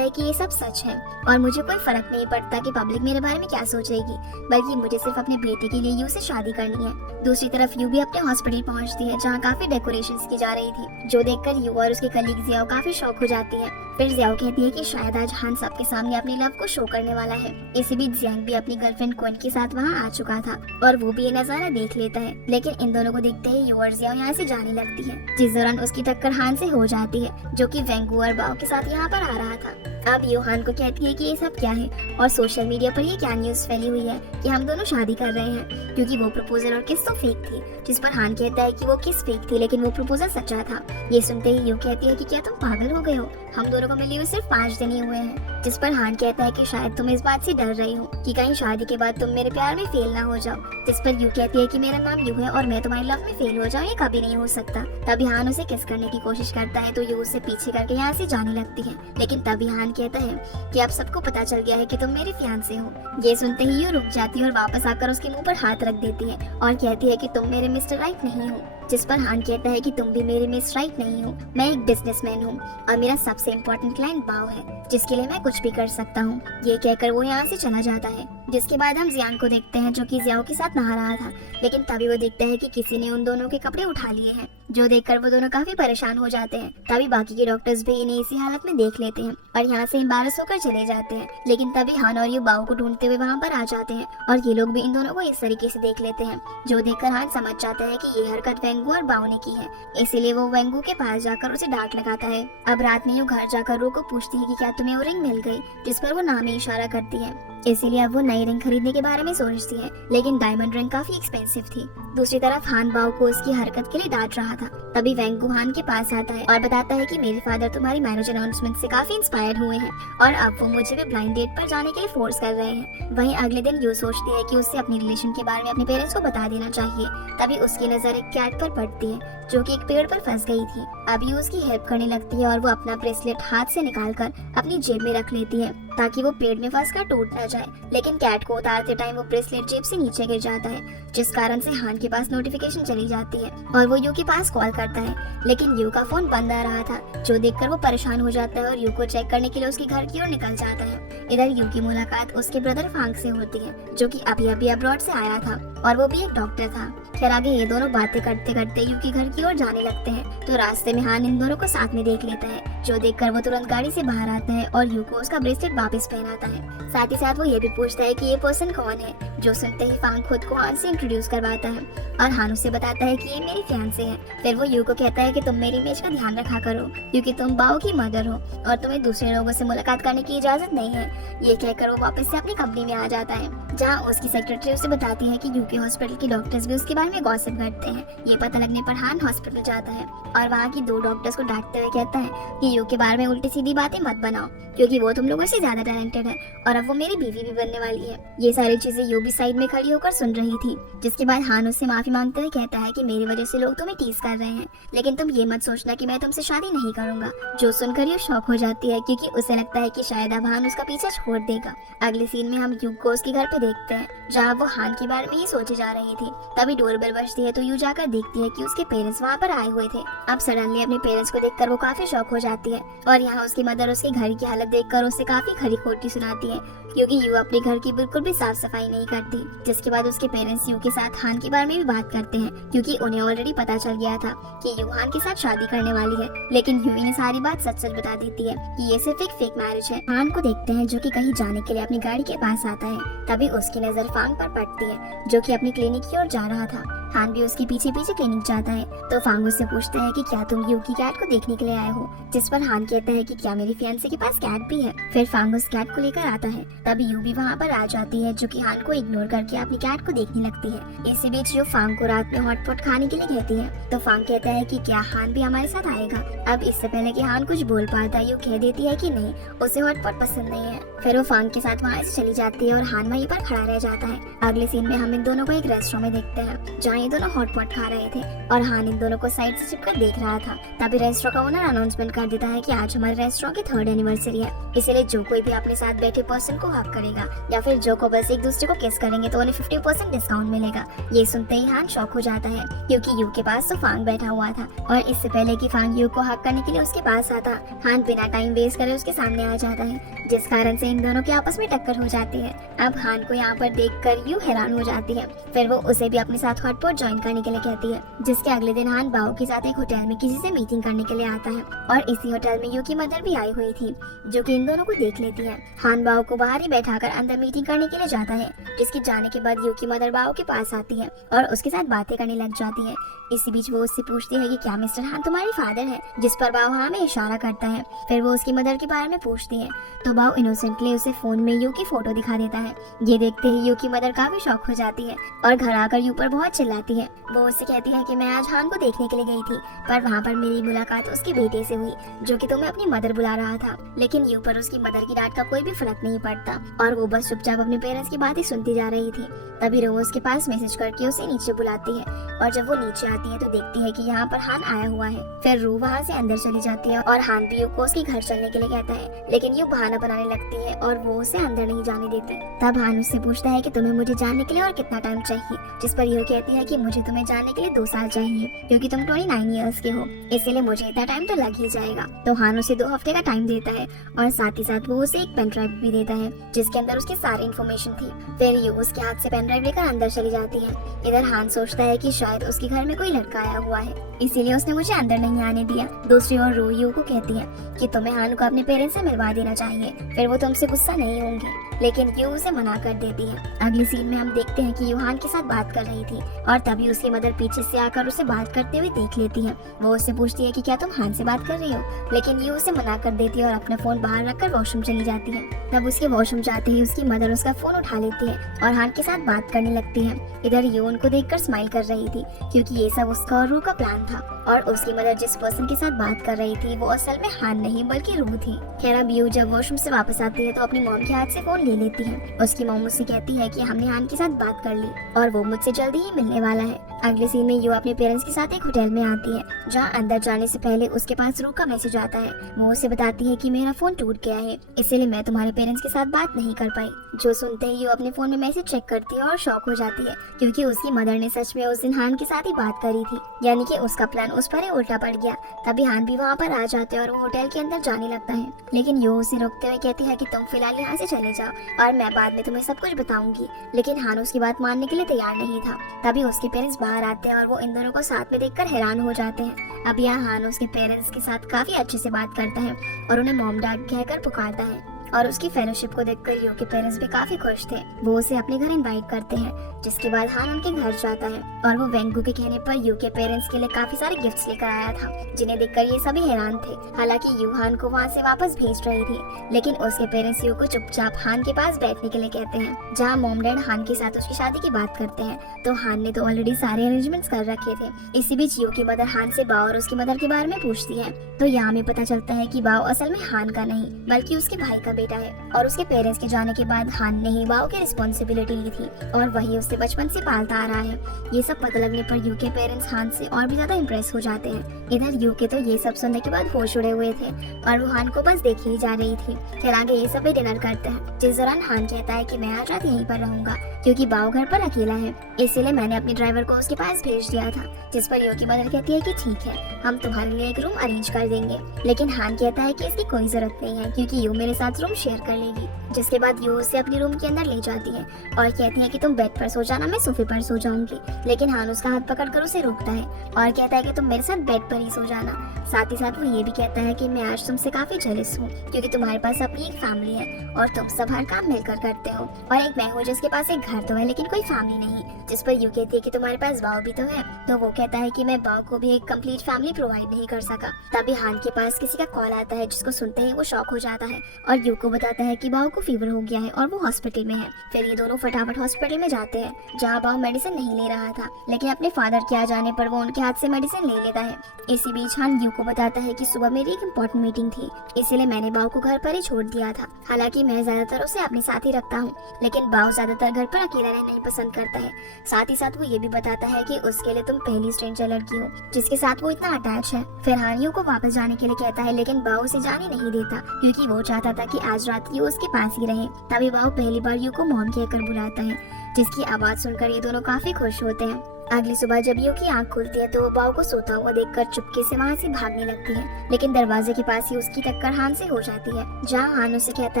है कि ये सब सच है और मुझे कोई फर्क नहीं पड़ता कि पब्लिक मेरे बारे में क्या सोचेगी, बल्कि मुझे सिर्फ अपने बेटे के लिए यू से शादी करनी है। दूसरी तरफ यू भी अपने हॉस्पिटल पहुंचती है जहाँ काफी डेकोरेशंस की जा रही थी, जो देखकर यू और उसके कलीग जियाओ काफी शॉक हो जाती है। फिर जियाओ कहती है कि शायद आज हान सबके सामने अपनी लव को शो करने वाला है। इसी बीच जियांग भी अपनी गर्लफ्रेंड क्विन के साथ वहाँ आ चुका था और वो भी ये नजारा देख लेता है, लेकिन इन दोनों को देखते ही यू और जियाओ यहाँ से जाने लगती है, जिस दौरान उसकी टक्कर हान से हो जाती है जो कि वेंगू और बाओ के साथ यहाँ पर आ रहा था। अब यू हान को कहती है कि ये सब क्या है और सोशल मीडिया पर ये क्या न्यूज फैली हुई है कि हम दोनों शादी कर रहे हैं, क्योंकि वो प्रपोजल और किस तो फेक थी, जिस पर हान कहता है कि वो किस फेक थी लेकिन वो प्रपोजल सच्चा था। ये सुनते ही यू कहती है कि क्या तुम पागल हो गए हो, हम दोनों को मिले हुए सिर्फ 5 दिन ही हुए हैं, जिस पर हान कहता है कि शायद तुम इस बात से डर रही हो कि कहीं शादी के बाद तुम मेरे प्यार में फेल ना हो जाओ, जिस पर यू कहती है कि मेरा नाम यू है और मैं तुम्हारी लव में फेल हो जाऊँ ये कभी नहीं हो सकता। तभी हान उसे किस करने की कोशिश करता है तो यू उससे पीछे करके यहाँ से जाने लगती है, लेकिन तभी हान कहता है कि अब सबको पता चल गया है कि तुम मेरे फियांसे हो। ये सुनते ही यू रुक जाती है और वापस आकर उसके मुंह पर हाथ रख देती है और कहती है कि तुम मेरे मिस्टर राइट नहीं हो, जिस पर हान कहता है कि तुम भी मेरे मिस राइट नहीं हो, मैं एक बिजनेसमैन हूँ और मेरा सबसे इम्पोर्टेंट क्लाइंट बाओ है जिसके लिए मैं कुछ भी कर सकता हूँ। ये कहकर वो यहाँ से चला जाता है, जिसके बाद हम जियांग को देखते हैं जो कि जियाओ के साथ नहा रहा था, लेकिन तभी वो देखता है कि किसी ने उन दोनों के कपड़े उठा लिए हैं, जो देखकर वो दोनों काफी परेशान हो जाते हैं। तभी बाकी के डॉक्टर्स भी इन्हें इसी हालत में देख लेते हैं और यहाँ से एम्बैरस होकर चले जाते हैं, लेकिन तभी हान और यू बाओ को ढूंढते हुए वहाँ पर आ जाते हैं और ये लोग भी इन दोनों को इस तरीके से देख लेते हैं, जो देखकर हान समझ जाता है कि ये हरकत वेंगू और बाओ ने की है, इसीलिए वो वेंगू के पास जाकर उसे डांट लगाता है। अब रात में यू घर जाकर रू को पूछती है कि क्या तुम्हें वो रिंग मिल गई, जिस पर वो नाम ही इशारा करती है, इसीलिए अब वो नई रिंग खरीदने के बारे में सोचती है, लेकिन डायमंड रिंग काफी एक्सपेंसिव थी। दूसरी तरफ हान बाओ को उसकी हरकत के लिए डांट रहा था। तभी वेंगू हान के पास आता है और बताता है कि मेरे फादर तुम्हारी मैरिज अनाउंसमेंट से काफी इंस्पायर्ड हुए हैं और अब वो मुझे भी ब्लाइंड डेट पर जाने के लिए फोर्स कर रहे हैं। वहीं अगले दिन यू सोचती है कि उससे अपनी रिलेशन के बारे में अपने पेरेंट्स को बता देना चाहिए। तभी उसकी नजर एक कैट पर पड़ती है जो कि एक पेड़ पर फंस गई थी। अब यू उसकी हेल्प करने लगती है और वो अपना ब्रेसलेट हाथ से निकालकर अपनी जेब में रख लेती है ताकि वो पेड़ में फंसकर टूट न जाए, लेकिन कैट को उतारते टाइम वो ब्रेसलेट जेब से नीचे गिर जाता है, जिस कारण से हान के पास नोटिफिकेशन चली जाती है और वो यू के पास कॉल करता है, लेकिन यू का फोन बंद आ रहा था, जो देखकर वो परेशान हो जाता है और यू को चेक करने के लिए उसके घर की ओर निकल जाता है। इधर यू की मुलाकात उसके ब्रदर फांग से होती है जो कि अभी अभी अब्रॉड से आया था और वो भी एक डॉक्टर था। खैर आगे ये दोनों बातें करते करते यू के घर की ओर जाने लगते हैं, तो रास्ते में हान इन दोनों को साथ में देख लेता है, जो देखकर वो तुरंत गाड़ी से बाहर आता है और यू को उसका ब्रेसलेट वापस पहनाता है। साथ ही साथ वो ये भी पूछता है कि ये पर्सन कौन है, जो सुनते ही फांग खुद को हान से इंट्रोड्यूस करवाता है और हान उसे बताता है कि ये मेरी फियांसे है। फिर वो यू को कहता है कि तुम मेरी इमेज का ध्यान रखा करो क्योंकि तुम बाओ की मदर हो और तुम्हें दूसरे लोगों से मुलाकात करने की इजाजत नहीं है। ये कहकर वो वापस से अपनी कंपनी में आ जाता है, जहाँ उसकी सेक्रेटरी उसे बताती है कि यू के हॉस्पिटल के डॉक्टर्स भी उसके बारे में गॉसिप करते हैं। ये पता लगने पर हान हॉस्पिटल जाता है और वहाँ की 2 डॉक्टर्स को डांटते हुए कहता है कि यू के बारे में उल्टी सीधी बातें मत बनाओ क्योंकि वो तुम लोगों से ज्यादा टैलेंटेड है और अब वो मेरी बीवी भी बनने वाली है। ये सारी चीजें यू भी साइड में खड़ी होकर सुन रही थी, जिसके बाद हान उससे माफी मांगते हुए कहता है कि मेरी वजह से लोग तुम्हें टीज कर रहे हैं, लेकिन तुम ये मत सोचना कि मैं तुमसे शादी नहीं करूंगा। जो सुनकर यू शॉक हो जाती है क्योंकि उसे लगता है कि शायद अब हान उसका पीछा छोड़ देगा। अगले सीन में हम यू को उसके घर पे देखते हैं जहाँ वो हान के बारे में ही सोचे जा रही थी। तभी डोरबेल बजती है तो यू जाकर देखती है कि उसके पेरेंट्स वहाँ पर आए हुए थे। अब सडनली अपने पेरेंट्स को देखकर वो काफी शॉक हो जाती जाती है और यहाँ उसकी मदर उसके घर की हालत देखकर उसे काफी खरी खोटी सुनाती है क्योंकि यू अपने घर की बिल्कुल भी साफ सफाई नहीं करती। जिसके बाद उसके पेरेंट्स यू के साथ हान के बारे में भी बात करते हैं क्योंकि उन्हें ऑलरेडी पता चल गया था कि यू हान के साथ शादी करने वाली है, लेकिन यू इन्हें सारी बात सच सच बता देती है कि ये सिर्फ एक फेक मैरिज है। हान को देखते हैं जो कि कहीं जाने के लिए अपनी गाड़ी के पास आता है। तभी उसकी नजर फांग पर पड़ती है जो कि अपनी क्लिनिक की ओर जा रहा था। हान भी उसके पीछे पीछे क्लिनिक जाता है तो फांग उससे पूछता है कि क्या तुम यू की कैट को देखने के लिए आए हो, जिस पर हान कहता है कि क्या मेरी फियांसे के पास कैट भी है। फिर फांग उस कैट को लेकर आता है। तभी यू भी वहाँ पर आ जाती है जो कि हान को इग्नोर करके अपनी कैट को देखने लगती है। इसी बीच यू फांग को रात में हॉटपॉट खाने के लिए कहती है तो फांग कहता है कि क्या हान भी हमारे साथ आएगा। अब इससे पहले कि हान कुछ बोल पाता यू कह देती है कि नहीं, उसे हॉटपॉट पसंद नहीं है। फिर वो फांग के साथ वहाँ से चली जाती है और हान वहीं पर खड़ा रह जाता है। अगले सीन में हम इन दोनों को एक रेस्टोरेंट में देखते हैं जहाँ ये दोनों हॉटपॉट खा रहे थे और हान इन दोनों को साइड से चिपकर देख रहा था। तभी रेस्टोरेंट का ओनर अनाउंसमेंट कर देता है कि आज हमारे रेस्टोरेंट की 3rd एनिवर्सरी है, इसलिए जो कोई भी अपने साथ बैठे पर्सन को हक करेगा या फिर जो कपल्स एक दूसरे को किस करेंगे तो उन्हें 50% डिस्काउंट मिलेगा। ये सुनते ही हान शॉक हो जाता है क्योंकि यू के पास तो फांग बैठा हुआ था और इससे पहले कि फांग यू को हक करने के लिए उसके पास आता, हान बिना टाइम वेस्ट करे उसके सामने आ जाता है, जिस कारण से इन दोनों की आपस में टक्कर हो जाती है। अब हान को यहाँ पर देखकर यू हैरान हो जाती है। फिर वो उसे भी अपने साथ हॉटपॉट ज्वाइन करने के लिए कहती है, जिसके अगले दिन हान बाओ के साथ एक होटल में किसी से मीटिंग करने के लिए आता है और इसी होटल में यू की मदर भी आई हुई थी जो कि इन दोनों को देख लेती है। हान बाओ को बाहर ही बैठाकर अंदर मीटिंग करने के लिए जाता है, जिसके जाने के बाद यू की मदर बाओ के पास आती है और उसके साथ बातें करने लग जाती है। इसी बीच वो उससे पूछती है कि क्या मिस्टर हान तुम्हारे फादर है, जिस पर बाओ हाँ में इशारा करता है। फिर वो उसकी मदर के बारे में पूछती है तो बाओ इनोसेंटली उसे फोन में यू की फोटो दिखा देता है। ये देखते ही यू की मदर काफी शॉक हो जाती है और घर आकर यू पर बहुत चिल्लाती है। वो उससे कहती है कि मैं आज हान को देखने के लिए गई थी पर वहाँ पर मेरी मुलाकात उसके बेटे से हुई जो कि तुम्हें अपनी मदर बुला रहा था, लेकिन यू पर उसकी मदर की डांट का कोई भी फर्क नहीं पड़ता और वो बस चुपचाप अपने पेरेंट्स की बातें सुनती जा रही थी। तभी रो उसके पास मैसेज करके उसे नीचे बुलाती है और जब वो नीचे आती है तो देखती है कि यहाँ पर हान आया हुआ है। फिर रू वहाँ से अंदर चली जाती है और हान भी यू को उसके घर चलने के लिए कहता है, लेकिन यू बहाना बनाने लगती है और वो उसे अंदर नहीं जाने देती। तब हान उससे पूछता है कि तुम्हें मुझे जानने के लिए और कितना टाइम चाहिए, जिस पर यू कहती है कि मुझे तुम्हें जानने के लिए 2 साल चाहिए क्योंकि तुम 29 ईयर्स के हो, इसीलिए मुझे इतना टाइम तो लग ही जाएगा। तो हान उसे 2 हफ्ते का टाइम देता है और साथ ही साथ वो उसे एक पेन ड्राइव भी देता है जिसके अंदर उसकी सारी इन्फॉर्मेशन थी। फिर यू उसके हाथ से पेन ड्राइव लेकर अंदर चली जाती है। इधर हान सोचता है कि शायद उसके घर में कोई लड़का आया हुआ है, इसीलिए उसने मुझे अंदर नहीं आने दिया। दूसरी ओर रू यू को कहती है कि तुम्हें हान को अपने पेरेंट्स से मिलवा देना चाहिए, फिर वो तुमसे गुस्सा नहीं होंगे, लेकिन यू उसे मना कर देती है। अगली सीन में हम देखते हैं कि यू हान के साथ बात कर रही थी और तभी उसकी मदर पीछे से आकर उसे बात करते हुए देख लेती है। वो उससे पूछती है कि क्या तुम हान से बात कर रही हो, लेकिन यू उसे मना कर देती है और अपना फोन बाहर रखकर वॉशरूम चली जाती है। तब उसके वॉशरूम जाते ही उसकी मदर उसका फोन उठा लेती है और हान के साथ बात करने लगती है। इधर यू उनको देखकर स्माइल कर रही थी क्योंकि ये सब उसका और रू का प्लान था और उसकी मदर जिस पर्सन के साथ बात कर रही थी वो असल में हान नहीं बल्कि रू थी। खैर अब यू जब वॉशरूम से वापस आती है तो अपनी मॉम के हाथ से फोन ले लेती है। उसकी मॉम उससे कहती है कि हमने हान के साथ बात कर ली और वो मुझसे जल्दी ही मिलने वाला है। अगले सीन में यू अपने पेरेंट्स के साथ एक होटल में आती है जहाँ अंदर जाने से पहले उसके पास रू का मैसेज आता है। वो उसे बताती है कि मेरा फोन टूट गया है, इसलिए मैं तुम्हारे पेरेंट्स के साथ बात नहीं कर पाई। जो सुनते ही यू अपने फोन में मैसेज चेक करती है और शॉक हो जाती है क्योंकि उसकी मदर ने सच में उस दिन हान के साथ ही बात करी थी, यानी कि उसका प्लान उस पर ही उल्टा पड़ गया। तभी हान भी वहाँ पर आ जाते हैं और वो होटल के अंदर जाने लगता है, लेकिन यू उसे रोकते हुए कहती है कि तुम फिलहाल यहाँ से चले जाओ और मैं बाद में तुम्हें सब कुछ बताऊंगी। लेकिन हान उसकी बात मानने के लिए तैयार नहीं था। तभी उसके पेरेंट्स बाहर आते हैं और वो इन दोनों को साथ में देखकर हैरान हो जाते हैं। अब यहाँ हान उसके पेरेंट्स के साथ काफी अच्छे से बात करता है और उन्हें मॉम डैड कहकर पुकारता है और उसकी फेलोशिप को देखकर यू के पेरेंट्स भी काफी खुश थे। वो उसे अपने घर इनवाइट करते हैं, जिसके बाद हान उनके घर जाता है और वो वेंगू के कहने पर यू के पेरेंट्स के लिए काफी सारे गिफ्ट्स लेकर आया था, जिन्हें देखकर ये सभी हैरान थे। हालांकि यू हान को वहाँ से वापस भेज रही थी, लेकिन उसके पेरेंट्स यू को चुपचाप हान के पास बैठने के लिए कहते हैं, जहाँ मॉम डैड हान के साथ उसकी शादी की बात करते हैं। तो हान ने तो ऑलरेडी सारे अरेंजमेंट्स कर रखे थे। इसी बीच यू की मदर हान से बाओ और उसकी मदर के बारे में पूछती है, तो यहाँ में पता चलता है कि बाओ असल में हान का नहीं बल्कि उसके भाई का बेटा है और उसके पेरेंट्स के जाने के बाद हान ने ही बाओ की रिस्पॉन्सिबिलिटी ली थी और वही उसे बचपन से पालता आ रहा है। ये सब पता लगने पर यू के पेरेंट्स हान से और भी ज्यादा इम्प्रेस हो जाते हैं। इधर यू के तो ये सब सुनने के बाद होश उड़े हुए थे और वो हान को बस देख ही जा रही थी। फिर आगे ये सब डिनर करते हैं, जिस दौरान हान कहता है कि मैं आज रात यहीं पर रहूंगा क्योंकि बाओ घर पर अकेला है, इसीलिए मैंने अपने ड्राइवर को उसके पास भेज दिया था। जिस पर यू की मदर कहती है कि ठीक है, हम तुम्हारे लिए एक रूम अरेंज कर देंगे। लेकिन हान कहता है कि इसकी कोई जरूरत नहीं है क्योंकि यू मेरे साथ रूम शेयर कर लेगी। जिसके बाद यू उसे अपने रूम के अंदर ले जाती है और कहती है कि तुम बेड पर सो जाना, मैं सोफे पर सो जाऊंगी। लेकिन हान उसका हाथ पकड़कर उसे रोकता है और कहता है कि तुम मेरे साथ बेड पर ही सो जाना। साथ ही साथ वो ये भी कहता है कि मैं आज तुमसे काफी जेलस हूँ क्योंकि तुम्हारे पास अपनी एक फैमिली है और तुम सब हर काम मिलकर करते हो और एक मैं हूँ जिसके पास एक घर तो है लेकिन कोई फैमिली नहीं। जिस पर यू कहती है कि तुम्हारे पास बाओ भी तो है। तो वो कहता है कि मैं बाओ को भी एक कंप्लीट फैमिली प्रोवाइड नहीं कर सका। तभी हान के पास किसी का कॉल आता है जिसको सुनते ही वो शॉक हो जाता है और यू को बताता है कि बाओ को फीवर हो गया है और वो हॉस्पिटल में है। फिर ये दोनों फटाफट हॉस्पिटल में जाते हैं जहाँ बाओ मेडिसिन नहीं ले रहा था, लेकिन अपने फादर के आ जाने पर वो उनके हाथ से मेडिसिन ले लेता है। इसी बीच हान यू को बताता है कि सुबह मेरी एक इम्पोर्टेंट मीटिंग थी, इसीलिए मैंने बाओ को घर पर ही छोड़ दिया था। हालांकि मैं ज्यादातर उसे अपने साथ ही रखता हूँ, लेकिन बाओ ज्यादातर घर पर अकेला रहना ही पसंद करता है। साथ ही साथ वो ये भी बताता है कि उसके लिए तुम पहली स्ट्रेंजर लड़की हो जिसके साथ वो इतना अटैच है। फिर हान यू को वापस जाने के लिए कहता है, लेकिन बाओ उसे जाने नहीं देता क्योंकि वो चाहता था कि आज रात यू उसके पास ही रहे। तभी बाओ पहली बार यू को मॉम कहकर बुलाता है, जिसकी आवाज सुनकर ये दोनों काफी खुश होते हैं। अगली सुबह जब यू की आंख खुलती है तो वो बाओ को सोता हुआ देखकर चुपके से वहाँ से भागने लगती है, लेकिन दरवाजे के पास ही उसकी टक्कर हान से हो जाती है, जहाँ हान उसे कहता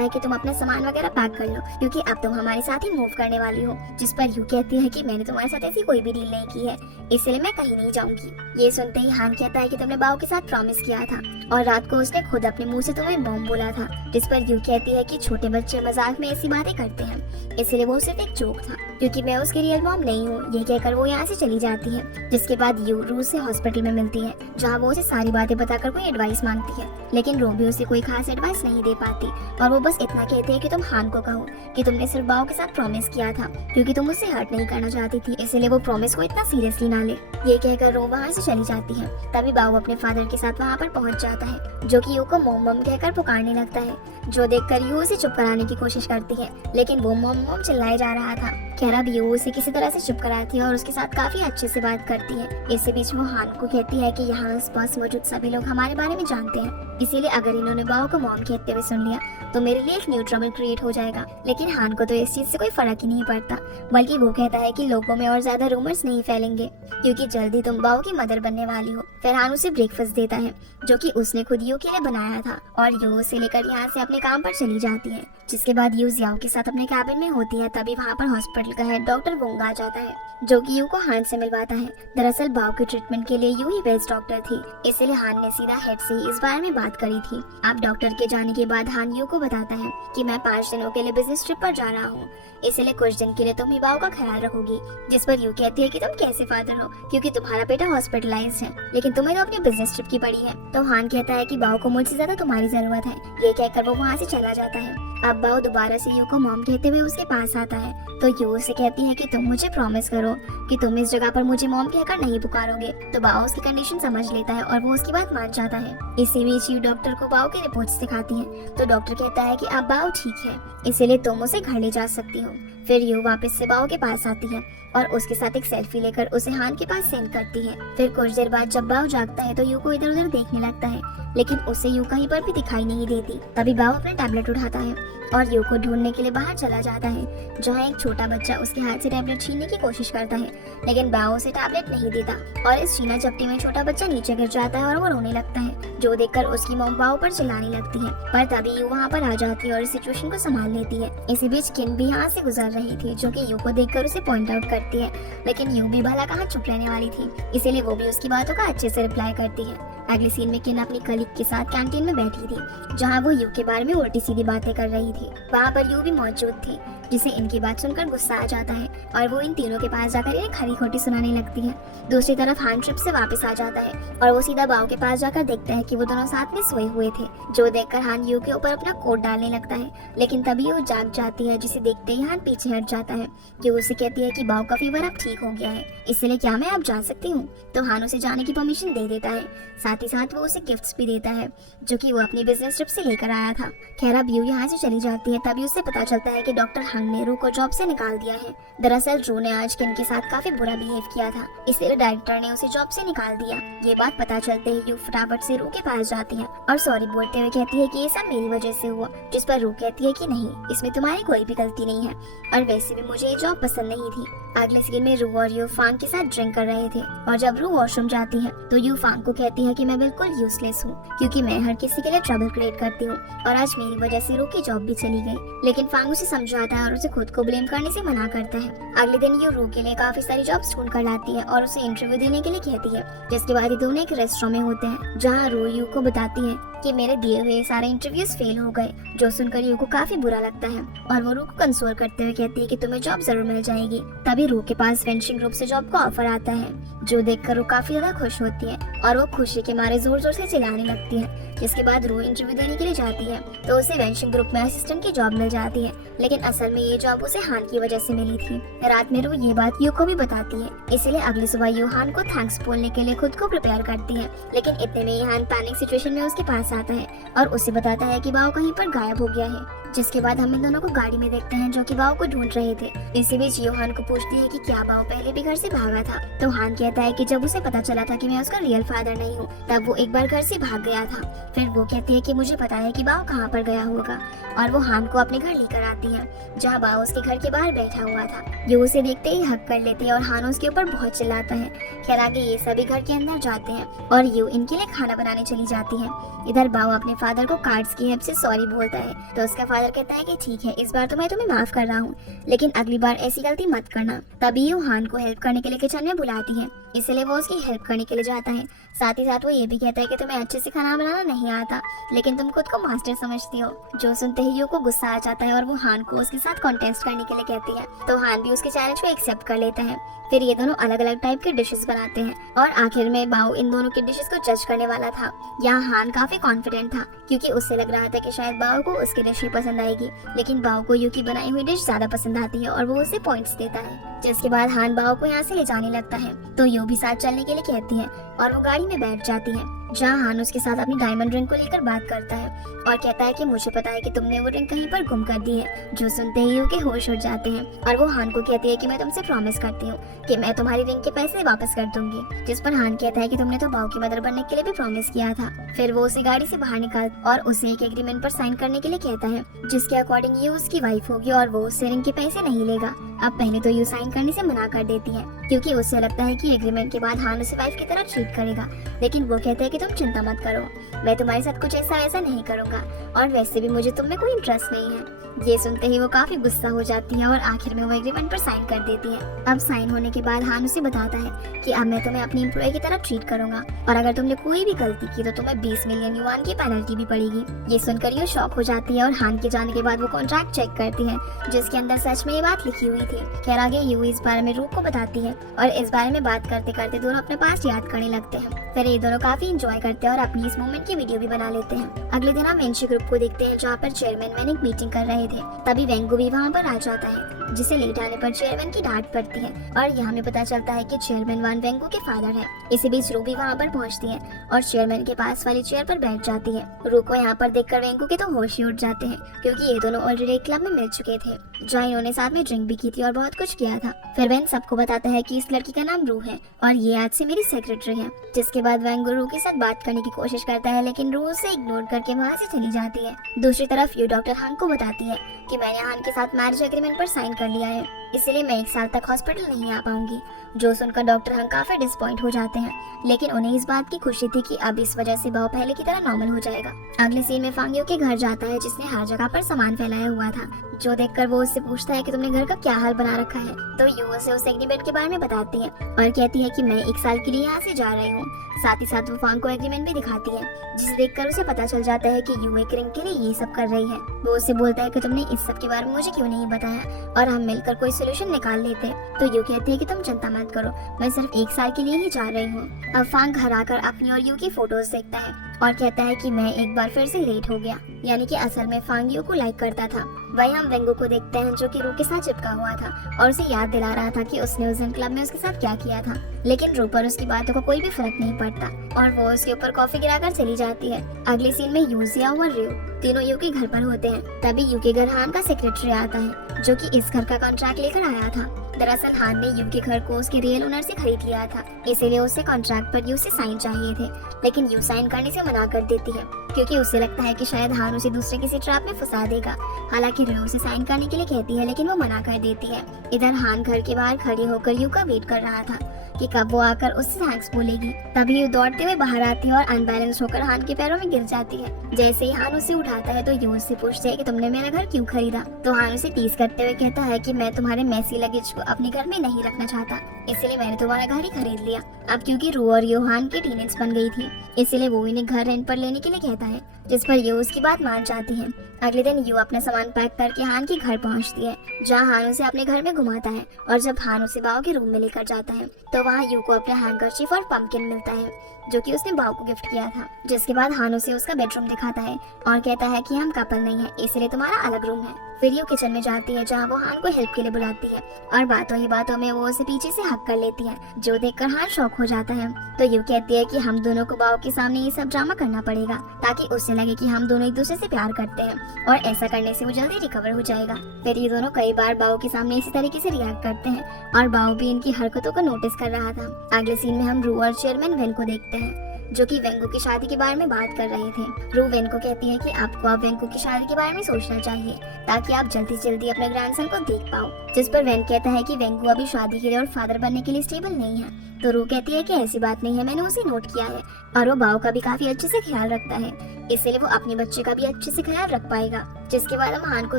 है कि तुम अपना सामान वगैरह पैक कर लो क्योंकि अब तुम हमारे साथ ही मूव करने वाली हो। जिस पर यू कहती है कि मैंने तुम्हारे साथ ऐसी कोई भी डील नहीं की है, इसलिए मैं कहीं नहीं जाऊंगी। ये सुनते ही हान कहता है कि तुमने बाओ के साथ प्रॉमिस किया था और रात को उसने खुद अपने मुंह से तुम्हें बॉम्ब बोला था। जिस पर यू कहती है कि छोटे बच्चे मजाक में ऐसी बातें करते हैं, इसलिए वो सिर्फ एक जोक था क्योंकि मैं उसकी रियल मॉम नहीं हूँ। ये कहकर वो यहाँ से चली जाती है। जिसके बाद यू रू से हॉस्पिटल में मिलती है जहाँ वो उसे सारी बातें बताकर कोई एडवाइस मांगती है, लेकिन रो भी उसे कोई खास एडवाइस नहीं दे पाती और वो बस इतना कहती है कि तुम हान को कहो कि तुमने सिर्फ बाओ के साथ प्रॉमिस किया था क्योंकि तुम उसे हर्ट नहीं करना चाहती थी, इसलिए वो प्रॉमिस को इतना सीरियसली ना ले। ये कहकर रो वहाँ से चली जाती है। तभी बाओ अपने फादर के साथ वहाँ पर पहुँच जाता है, जो कि यू को मॉम मॉम कहकर पुकारने लगता है, जो देखकर यू उसे चुप कराने की कोशिश करती है, लेकिन वो मॉम मॉम चिल्लाए जा रहा था। खैर अब यू उसे किसी तरह से चुप कराती है और उसके साथ काफी अच्छे से बात करती है। इसी बीच वो हान को कहती है कि यहाँ आस-पास मौजूद सभी लोग हमारे बारे में जानते हैं, इसीलिए अगर इन्होंने बाओ को मॉम कहते हुए सुन लिया तो मेरे लिए एक न्यू ट्रबल क्रिएट हो जाएगा। लेकिन हान को तो इस चीज से कोई फर्क ही नहीं पड़ता, बल्कि वो कहता है कि लोगों में और ज्यादा रूमर्स नहीं फैलेंगे क्योंकि जल्दी तुम बाओ की मदर बनने वाली हो। फिर हान उसे ब्रेकफास्ट देता है जो कि उसने खुद यू के लिए बनाया था और यू उसे लेकर यहाँ से अपने काम पर चली जाती है। जिसके बाद यू जियाओ के साथ अपने कैबिन में होती है। तभी वहाँ पर हॉस्पिटल का हेड डॉक्टर वोंग आ जाता है, जो कि यू को हान से मिलवाता है। दरअसल बाओ के ट्रीटमेंट के लिए यू ही बेस्ट डॉक्टर थी, इसलिए हान ने सीधा हेड से ही इस बारे में बात करी थी। अब डॉक्टर के जाने के बाद हान यू को बताता है कि मैं 5 दिनों के लिए बिजनेस ट्रिप पर जा रहा हूँ, इसलिए कुछ दिन के लिए तुम ही बाओ का ख्याल रखोगी। जिस पर यू कहती है कि तुम कैसे फादर हो क्योंकि तुम्हारा बेटा हॉस्पिटलाइज्ड है, लेकिन तुम्हें तो अपनी बिजनेस ट्रिप की पड़ी है। तो हान कहता है कि बाओ को मुझसे ज्यादा तुम्हारी जरूरत है। ये कहकर वो वहाँ से चला जाता है। अब बाओ दोबारा से यू को मॉम कहते हुए उसके पास आता है, तो यू उसे कहती है कि तुम मुझे प्रॉमिस करो कि तुम इस जगह पर मुझे मॉम कहकर नहीं पुकारोगे। तो बाओ उसकी कंडीशन समझ लेता है और वो उसकी बात मान जाता है। इसी बीच यू डॉक्टर को बाओ की रिपोर्ट्स दिखाती है, तो डॉक्टर कहता है कि अब बाओ ठीक है, इसीलिए तुम उसे घर ले जा सकती हो। फिर यू वापस से बाओ के पास आती है और उसके साथ एक सेल्फी लेकर उसे हान के पास सेंड करती है। फिर कुछ देर बाद जब बाओ जागता है तो यू को इधर उधर देखने लगता है, लेकिन उसे यू कहीं पर भी दिखाई नहीं देती। तभी बाओ अपना टैबलेट उठाता है और यू को ढूंढने के लिए बाहर चला जाता है, जहाँ एक छोटा बच्चा उसके हाथ से टैबलेट छीनने की कोशिश करता है, लेकिन बाओ उसे टैबलेट नहीं देता और इस छीना झपटी में छोटा बच्चा नीचे गिर जाता है और वो रोने लगता है, जो देखकर उसकी मॉम बाओ पर चिल्लाने लगती है। पर तभी यू वहाँ पर आ जाती है और इस सिचुएशन को संभाल लेती है। इसी बीच किन भी यहाँ से गुजर रही थी, जो कि यू को देखकर उसे पॉइंट आउट करती है, लेकिन यू भी भला कहाँ चुप रहने वाली थी, इसीलिए वो भी उसकी बातों का अच्छे से रिप्लाई करती है। अगली सीन में किन अपनी कलीग के साथ कैंटीन में बैठी थी, जहाँ वो यू के बारे में उल्टी सीधी बातें कर रही थी। वहाँ पर यू भी मौजूद थी, जिसे इनकी बात सुनकर गुस्सा आ जाता है और वो इन तीनों के पास जाकर इन्हें खरी खोटी सुनाने लगती है। दूसरी तरफ हान ट्रिप से वापस आ जाता है और वो सीधा बाओ के पास जाकर देखता है कि वो दोनों साथ में सोए हुए थे, जो देखकर हान यू के ऊपर अपना कोट डालने लगता है, लेकिन तभी वो जाग जाती है, जिसे देखते ही हान पीछे हट जाता है। यू उसे कहती है कि बाओ का फीवर अब ठीक हो गया है, इसलिए क्या मैं अब जा सकती हूँ। तो हान उसे जाने की परमिशन दे देता है। साथ साथ ही साथ वो उसे गिफ्ट्स भी देता है जो कि वो अपनी बिजनेस ट्रिप से लेकर आया था। खैर अब यू यहाँ से चली जाती है, तभी उसे पता चलता है कि डॉक्टर हंग ने रू को जॉब से निकाल दिया है। दरअसल रू ने आज किन के साथ काफी बुरा बिहेव किया था, इसलिए डायरेक्टर ने उसे जॉब से निकाल दिया। ये बात पता चलते ही यू फटाफट से रू के पास जाती है और सॉरी बोलते हुए कहती है कि ये सब मेरी वजह से हुआ, जिस पर रू कहती है कि नहीं, इसमें तुम्हारी कोई भी गलती नहीं है और वैसे भी मुझे ये जॉब पसंद नहीं थी। अगले सीन में रू और यू फांग के साथ ड्रिंक कर रहे थे और जब रू वॉशरूम जाती है तो यू फांग को कहती है कि मैं बिल्कुल यूजलेस हूँ क्योंकि मैं हर किसी के लिए ट्रबल क्रिएट करती हूँ और आज मेरी वजह से रू की जॉब भी चली गई। लेकिन फांग उसे समझाता है और उसे खुद को ब्लेम करने से मना करता है। अगले दिन यू रू के लिए काफी सारी जॉब्स ढूंढ कर लाती है और उसे इंटरव्यू देने के लिए कहती है, जिसके बाद ये दोनों एक रेस्टोरेंट में होते हैं जहाँ रू यू को बताती है कि मेरे दिए हुए सारे इंटरव्यूज फेल हो गए, जो सुनकर यू को काफी बुरा लगता है और वो रू को कंसोल करते हुए कहती है कि तुम्हें जॉब जरूर मिल जाएगी। तभी रू के पास वेंशिंग ग्रुप से जॉब का ऑफर आता है, जो देखकर वो काफी ज्यादा खुश होती है और वो खुशी के मारे जोर जोर से चिल्लाने लगती है। जिसके बाद रू इंटरव्यू देने के लिए जाती है तो उसे वेंशिंग ग्रुप में असिस्टेंट की जॉब मिल जाती है, लेकिन असल में ये जॉब उसे हान की वजह से मिली थी। रात में रू ये बात यू को भी बताती है, इसीलिए अगली सुबह यू हान को थैंक्स बोलने के लिए खुद को प्रिपेयर करती है। लेकिन इतने में हान पैनिक सिचुएशन में उसके पास आता है और उसे बताता है कि बाओ कहीं पर गायब हो गया है। जिसके बाद हम इन दोनों को गाड़ी में देखते हैं जो कि बाओ को ढूंढ रहे थे। इसी बीच यू हान को पूछती है कि क्या बाओ पहले भी घर से भागा था, तो हान कहता है कि जब उसे पता चला था कि मैं उसका रियल फादर नहीं हूँ तब वो एक बार घर से भाग गया था। फिर वो कहती है कि मुझे पता है कि बाओ कहाँ पर गया होगा और वो हान को अपने घर लेकर आती है जहाँ बाओ उसके घर के बाहर बैठा हुआ था। यू उसे देखते ही हक कर लेती है और हान उसके ऊपर बहुत चिल्लाता है। खैर आगे ये सभी घर के अंदर जाते हैं और यू इनके लिए खाना बनाने चली जाती है। इधर बाओ अपने फादर को कार्ड्स की हेल्प से सॉरी बोलता है तो उसका फादर कहता है कि ठीक है, इस बार तो मैं तुम्हें माफ कर रहा हूँ, लेकिन अगली बार ऐसी गलती मत करना। तभी यू हान को हेल्प करने के लिए किचन में बुलाती है, इसलिए वो उसकी हेल्प करने के लिए जाता है। साथ ही साथ वो ये भी कहता है कि तुम्हें अच्छे से खाना बनाना नहीं आता, लेकिन तुम खुद को मास्टर समझती हो। जो सुनते ही यू को गुस्सा आ जाता है और वो हान को उसके साथ कॉन्टेस्ट करने के लिए कहती है, तो हान भी उसके चैलेंज को एक्सेप्ट कर लेता है। फिर ये दोनों अलग अलग टाइप के डिशेस बनाते हैं और आखिर में बाओ इन दोनों के डिशेस को जज करने वाला था। यहाँ हान काफी कॉन्फिडेंट था क्योंकि उससे लग रहा था कि शायद बाओ को उसकी डिश ही पसंद आएगी, लेकिन बाओ को यू की बनाई हुई डिश ज्यादा पसंद आती है और वो उसे पॉइंट्स देता है। जिसके बाद हान बाओ को यहाँ से ले जाने लगता है तो यू भी साथ चलने के लिए कहती है और वो गाड़ी में बैठ जाती है, जहाँ हान उसके साथ अपनी डायमंड रिंग को लेकर बात करता है और कहता है कि मुझे पता है कि तुमने वो रिंग कहीं पर गुम कर दी है। जो सुनते ही यू के होश उड़ जाते हैं और वो हान को कहती है कि मैं तुमसे प्रॉमिस करती हूँ कि मैं तुम्हारी रिंग के पैसे वापस कर दूंगी। जिस पर हान कहता है कि तुमने तो बाओ की मदर बनने के लिए भी प्रॉमिस किया था। फिर वो उसे गाड़ी से बाहर निकाल और उसे एक एग्रीमेंट पर साइन करने के लिए कहता है, जिसके अकॉर्डिंग यू उसकी वाइफ होगी और वो उससे रिंग के पैसे नहीं लेगा। अब पहले तो यू साइन करने से मना कर देती है क्योंकि उसे लगता है कि एग्रीमेंट के बाद हान उसे वाइफ की तरह ट्रीट करेगा, लेकिन वो कहते हैं कि तुम चिंता मत करो, मैं तुम्हारे साथ कुछ ऐसा वैसा नहीं करूंगा और वैसे भी मुझे तुम में कोई इंटरेस्ट नहीं है। ये सुनते ही वो काफी गुस्सा हो जाती है और आखिर में वो एग्रीमेंट पर साइन कर देती है। अब साइन होने के बाद हान उसे बताता है कि अब मैं तुम्हें अपनी एम्प्लॉय की तरह ट्रीट करूंगा और अगर तुमने कोई भी गलती की तो तुम्हें 20 मिलियन युआन की पेनल्टी भी पड़ेगी। ये सुनकर ये शॉक हो जाती है और हान के जाने के बाद वो कॉन्ट्रैक्ट चेक करती है जिसके अंदर सच में ये बात लिखी हुई थी। खैर आगे यू इस बारे में रू को बताती है और इस बारे में बात करते करते दोनों अपने पास याद करने लगते हैं। फिर ये दोनों काफी इंजॉय करते हैं और अपनी इस मोमेंट की वीडियो भी बना लेते हैं। अगले दिन हम वेंशी ग्रुप को देखते हैं जहाँ पर चेयरमैन मैन एक मीटिंग कर रहे थे। तभी वेंगू भी वहाँ पर आ जाता है, जिसे लेट आने पर चेयरमैन की डांट पड़ती है और यहाँ हमें पता चलता है कि चेयरमैन वान वेंगू के फादर है। इसी बीच रू भी वहाँ पर पहुँचती है और चेयरमैन के पास वाली चेयर पर बैठ जाती है। रू को यहाँ पर देखकर वेंगू के तो होश ही उड़ जाते हैं क्योंकि ये दोनों ऑलरेडी एक क्लब में मिल चुके थे जहाँ इन्होंने साथ में ड्रिंक भी की थी और बहुत कुछ किया था। फिर वेन सबको बताता है कि इस लड़की का नाम रू है और ये आज से मेरी सेक्रेटरी है। जिसके बाद वेंगू रू के साथ बात करने की कोशिश करता है, लेकिन रू उसे इग्नोर करके वहाँ से चली जाती है। दूसरी तरफ यू डॉक्टर हान को बताती है कि मैंने हान के साथ मैरिज एग्रीमेंट पर साइन कर लिया है, इसलिए मैं 1 साल तक हॉस्पिटल नहीं आ पाऊंगी। जो सुनकर डॉक्टर हान काफी डिसपॉइंट हो जाते हैं, लेकिन उन्हें इस बात की खुशी थी कि अब इस वजह से बाओ पहले की तरह नॉर्मल हो जाएगा। अगले सीन में फांग यू के घर जाता है जिसने हर जगह पर सामान फैलाया हुआ था। जो देखकर वो उससे पूछता है कि तुमने घर का क्या हाल बना रखा है, तो यू उसे उस एग्रीमेंट के बारे में बताती है और कहती है कि मैं 1 साल के लिए यहाँ से जा रही हूँ। साथ ही साथ वो फांग को एग्रीमेंट भी दिखाती है, जिसे देखकर उसे पता चल जाता है कि यू एक रिंग के लिए ये सब कर रही है। वो उसे बोलता है कि तुमने इस सब के बारे में मुझे क्यों नहीं बताया और हम मिलकर कोई सोल्यूशन निकाल लेते। तो यू कहती है कि तुम चिंता मत करो, मैं सिर्फ 1 साल के लिए ही जा रही हूँ। अब फांग घर आकर अपनी और यू की फोटोज देखता है और कहता है कि मैं एक बार फिर से लेट हो गया, यानी कि असल में फांग यू को लाइक करता था। वही हम वेंगो को देखते हैं जो कि रू के साथ चिपका हुआ था और उसे याद दिला रहा था कि उसने उस दिन क्लब में उसके साथ क्या किया था। लेकिन रू पर उसकी बातों का कोई भी फर्क नहीं पड़ता और वो उसके ऊपर कॉफी गिराकर चली जाती है। अगले सीन में यू, जिया और रू तीनों यू के घर पर होते हैं। तभी यू के घर हान का सेक्रेटरी आता है जो कि इस घर का कॉन्ट्रैक्ट लेकर आया था। दरअसल हान ने यू के घर को उसके रियल ओनर से खरीद लिया था, इसीलिए उसे कॉन्ट्रैक्ट पर यू से साइन चाहिए थे। लेकिन यू साइन करने से मना कर देती है क्योंकि उसे लगता है कि शायद हान उसे दूसरे किसी ट्रैप में फंसा देगा। हालांकि रू उसे साइन करने के लिए कहती है लेकिन वो मना कर देती है। इधर हान घर के बाहर खड़ी होकर यू का वेट कर रहा था कि कब वो आकर उससे थैंक्स बोलेगी। तभी यू दौड़ते हुए बाहर आती है और अनबैलेंस होकर हान के पैरों में गिर जाती है। जैसे ही हान उसे उठाता है तो यू उससे पूछते है कि तुमने मेरा घर क्यों खरीदा। तो हान उसे टीज करते हुए कहता है कि मैं तुम्हारे मैसी लगेज को अपने घर में नहीं रखना चाहता, इसलिए मैंने तुम्हारा घर ही खरीद लिया। अब क्योंकि रू और यू हान की टीनेज बन गई थी, इसीलिए वो इन्हें घर रेंट पर लेने के लिए कहता है, जिस पर यू उसकी बात मान जाती है। अगले दिन यू अपना सामान पैक करके हान के घर पहुंचती है, जहां हान उसे अपने घर में घुमाता है। और जब हान उसे बाव के रूम में लेकर जाता है तो वहां यू को अपना हैंकरचीफ और पंपकिन मिलता है जो कि उसने बाव को गिफ्ट किया था। जिसके बाद हान उसे उसका बेडरूम दिखाता है और कहता है कि हम कपल नहीं है, इसलिए तुम्हारा अलग रूम है। फिर यू किचन में जाती है जहाँ वो हान को हेल्प के लिए बुलाती है और बातों ही बातों में वो उसे पीछे से हक कर लेती है, जो देखकर हान शॉक हो जाता है। तो यू कहती है कि हम दोनों को बाव के सामने ये सब ड्रामा करना पड़ेगा ताकि उसे लगे कि हम दोनों एक दूसरे से प्यार करते हैं और ऐसा करने से वो जल्दी रिकवर हो जाएगा। फिर ये दोनों कई बार बाव के सामने इसी तरीके से रिएक्ट करते हैं और बाव भी इनकी हरकतों को नोटिस कर रहा था। अगले सीन में हम रू और चेयरमैन वेन को देखते हैं जो कि वेंगो की शादी के बारे में बात कर रहे थे। रू वेन को कहती है कि आपको अब वेंगो की शादी के बारे में सोचना चाहिए ताकि आप जल्दी से जल्दी अपने ग्रैंडसन को देख पाओ। जिस पर वेन कहता है कि वेंगो अभी शादी के लिए और फादर बनने के लिए स्टेबल नहीं है। तो रू कहती है कि ऐसी बात नहीं है, मैंने उसे नोट किया है और वो बाव का भी काफी अच्छे से ख्याल रखता है, इसलिए वो अपने बच्चे का भी अच्छे से ख्याल रख पाएगा। जिसके बाद हम हान को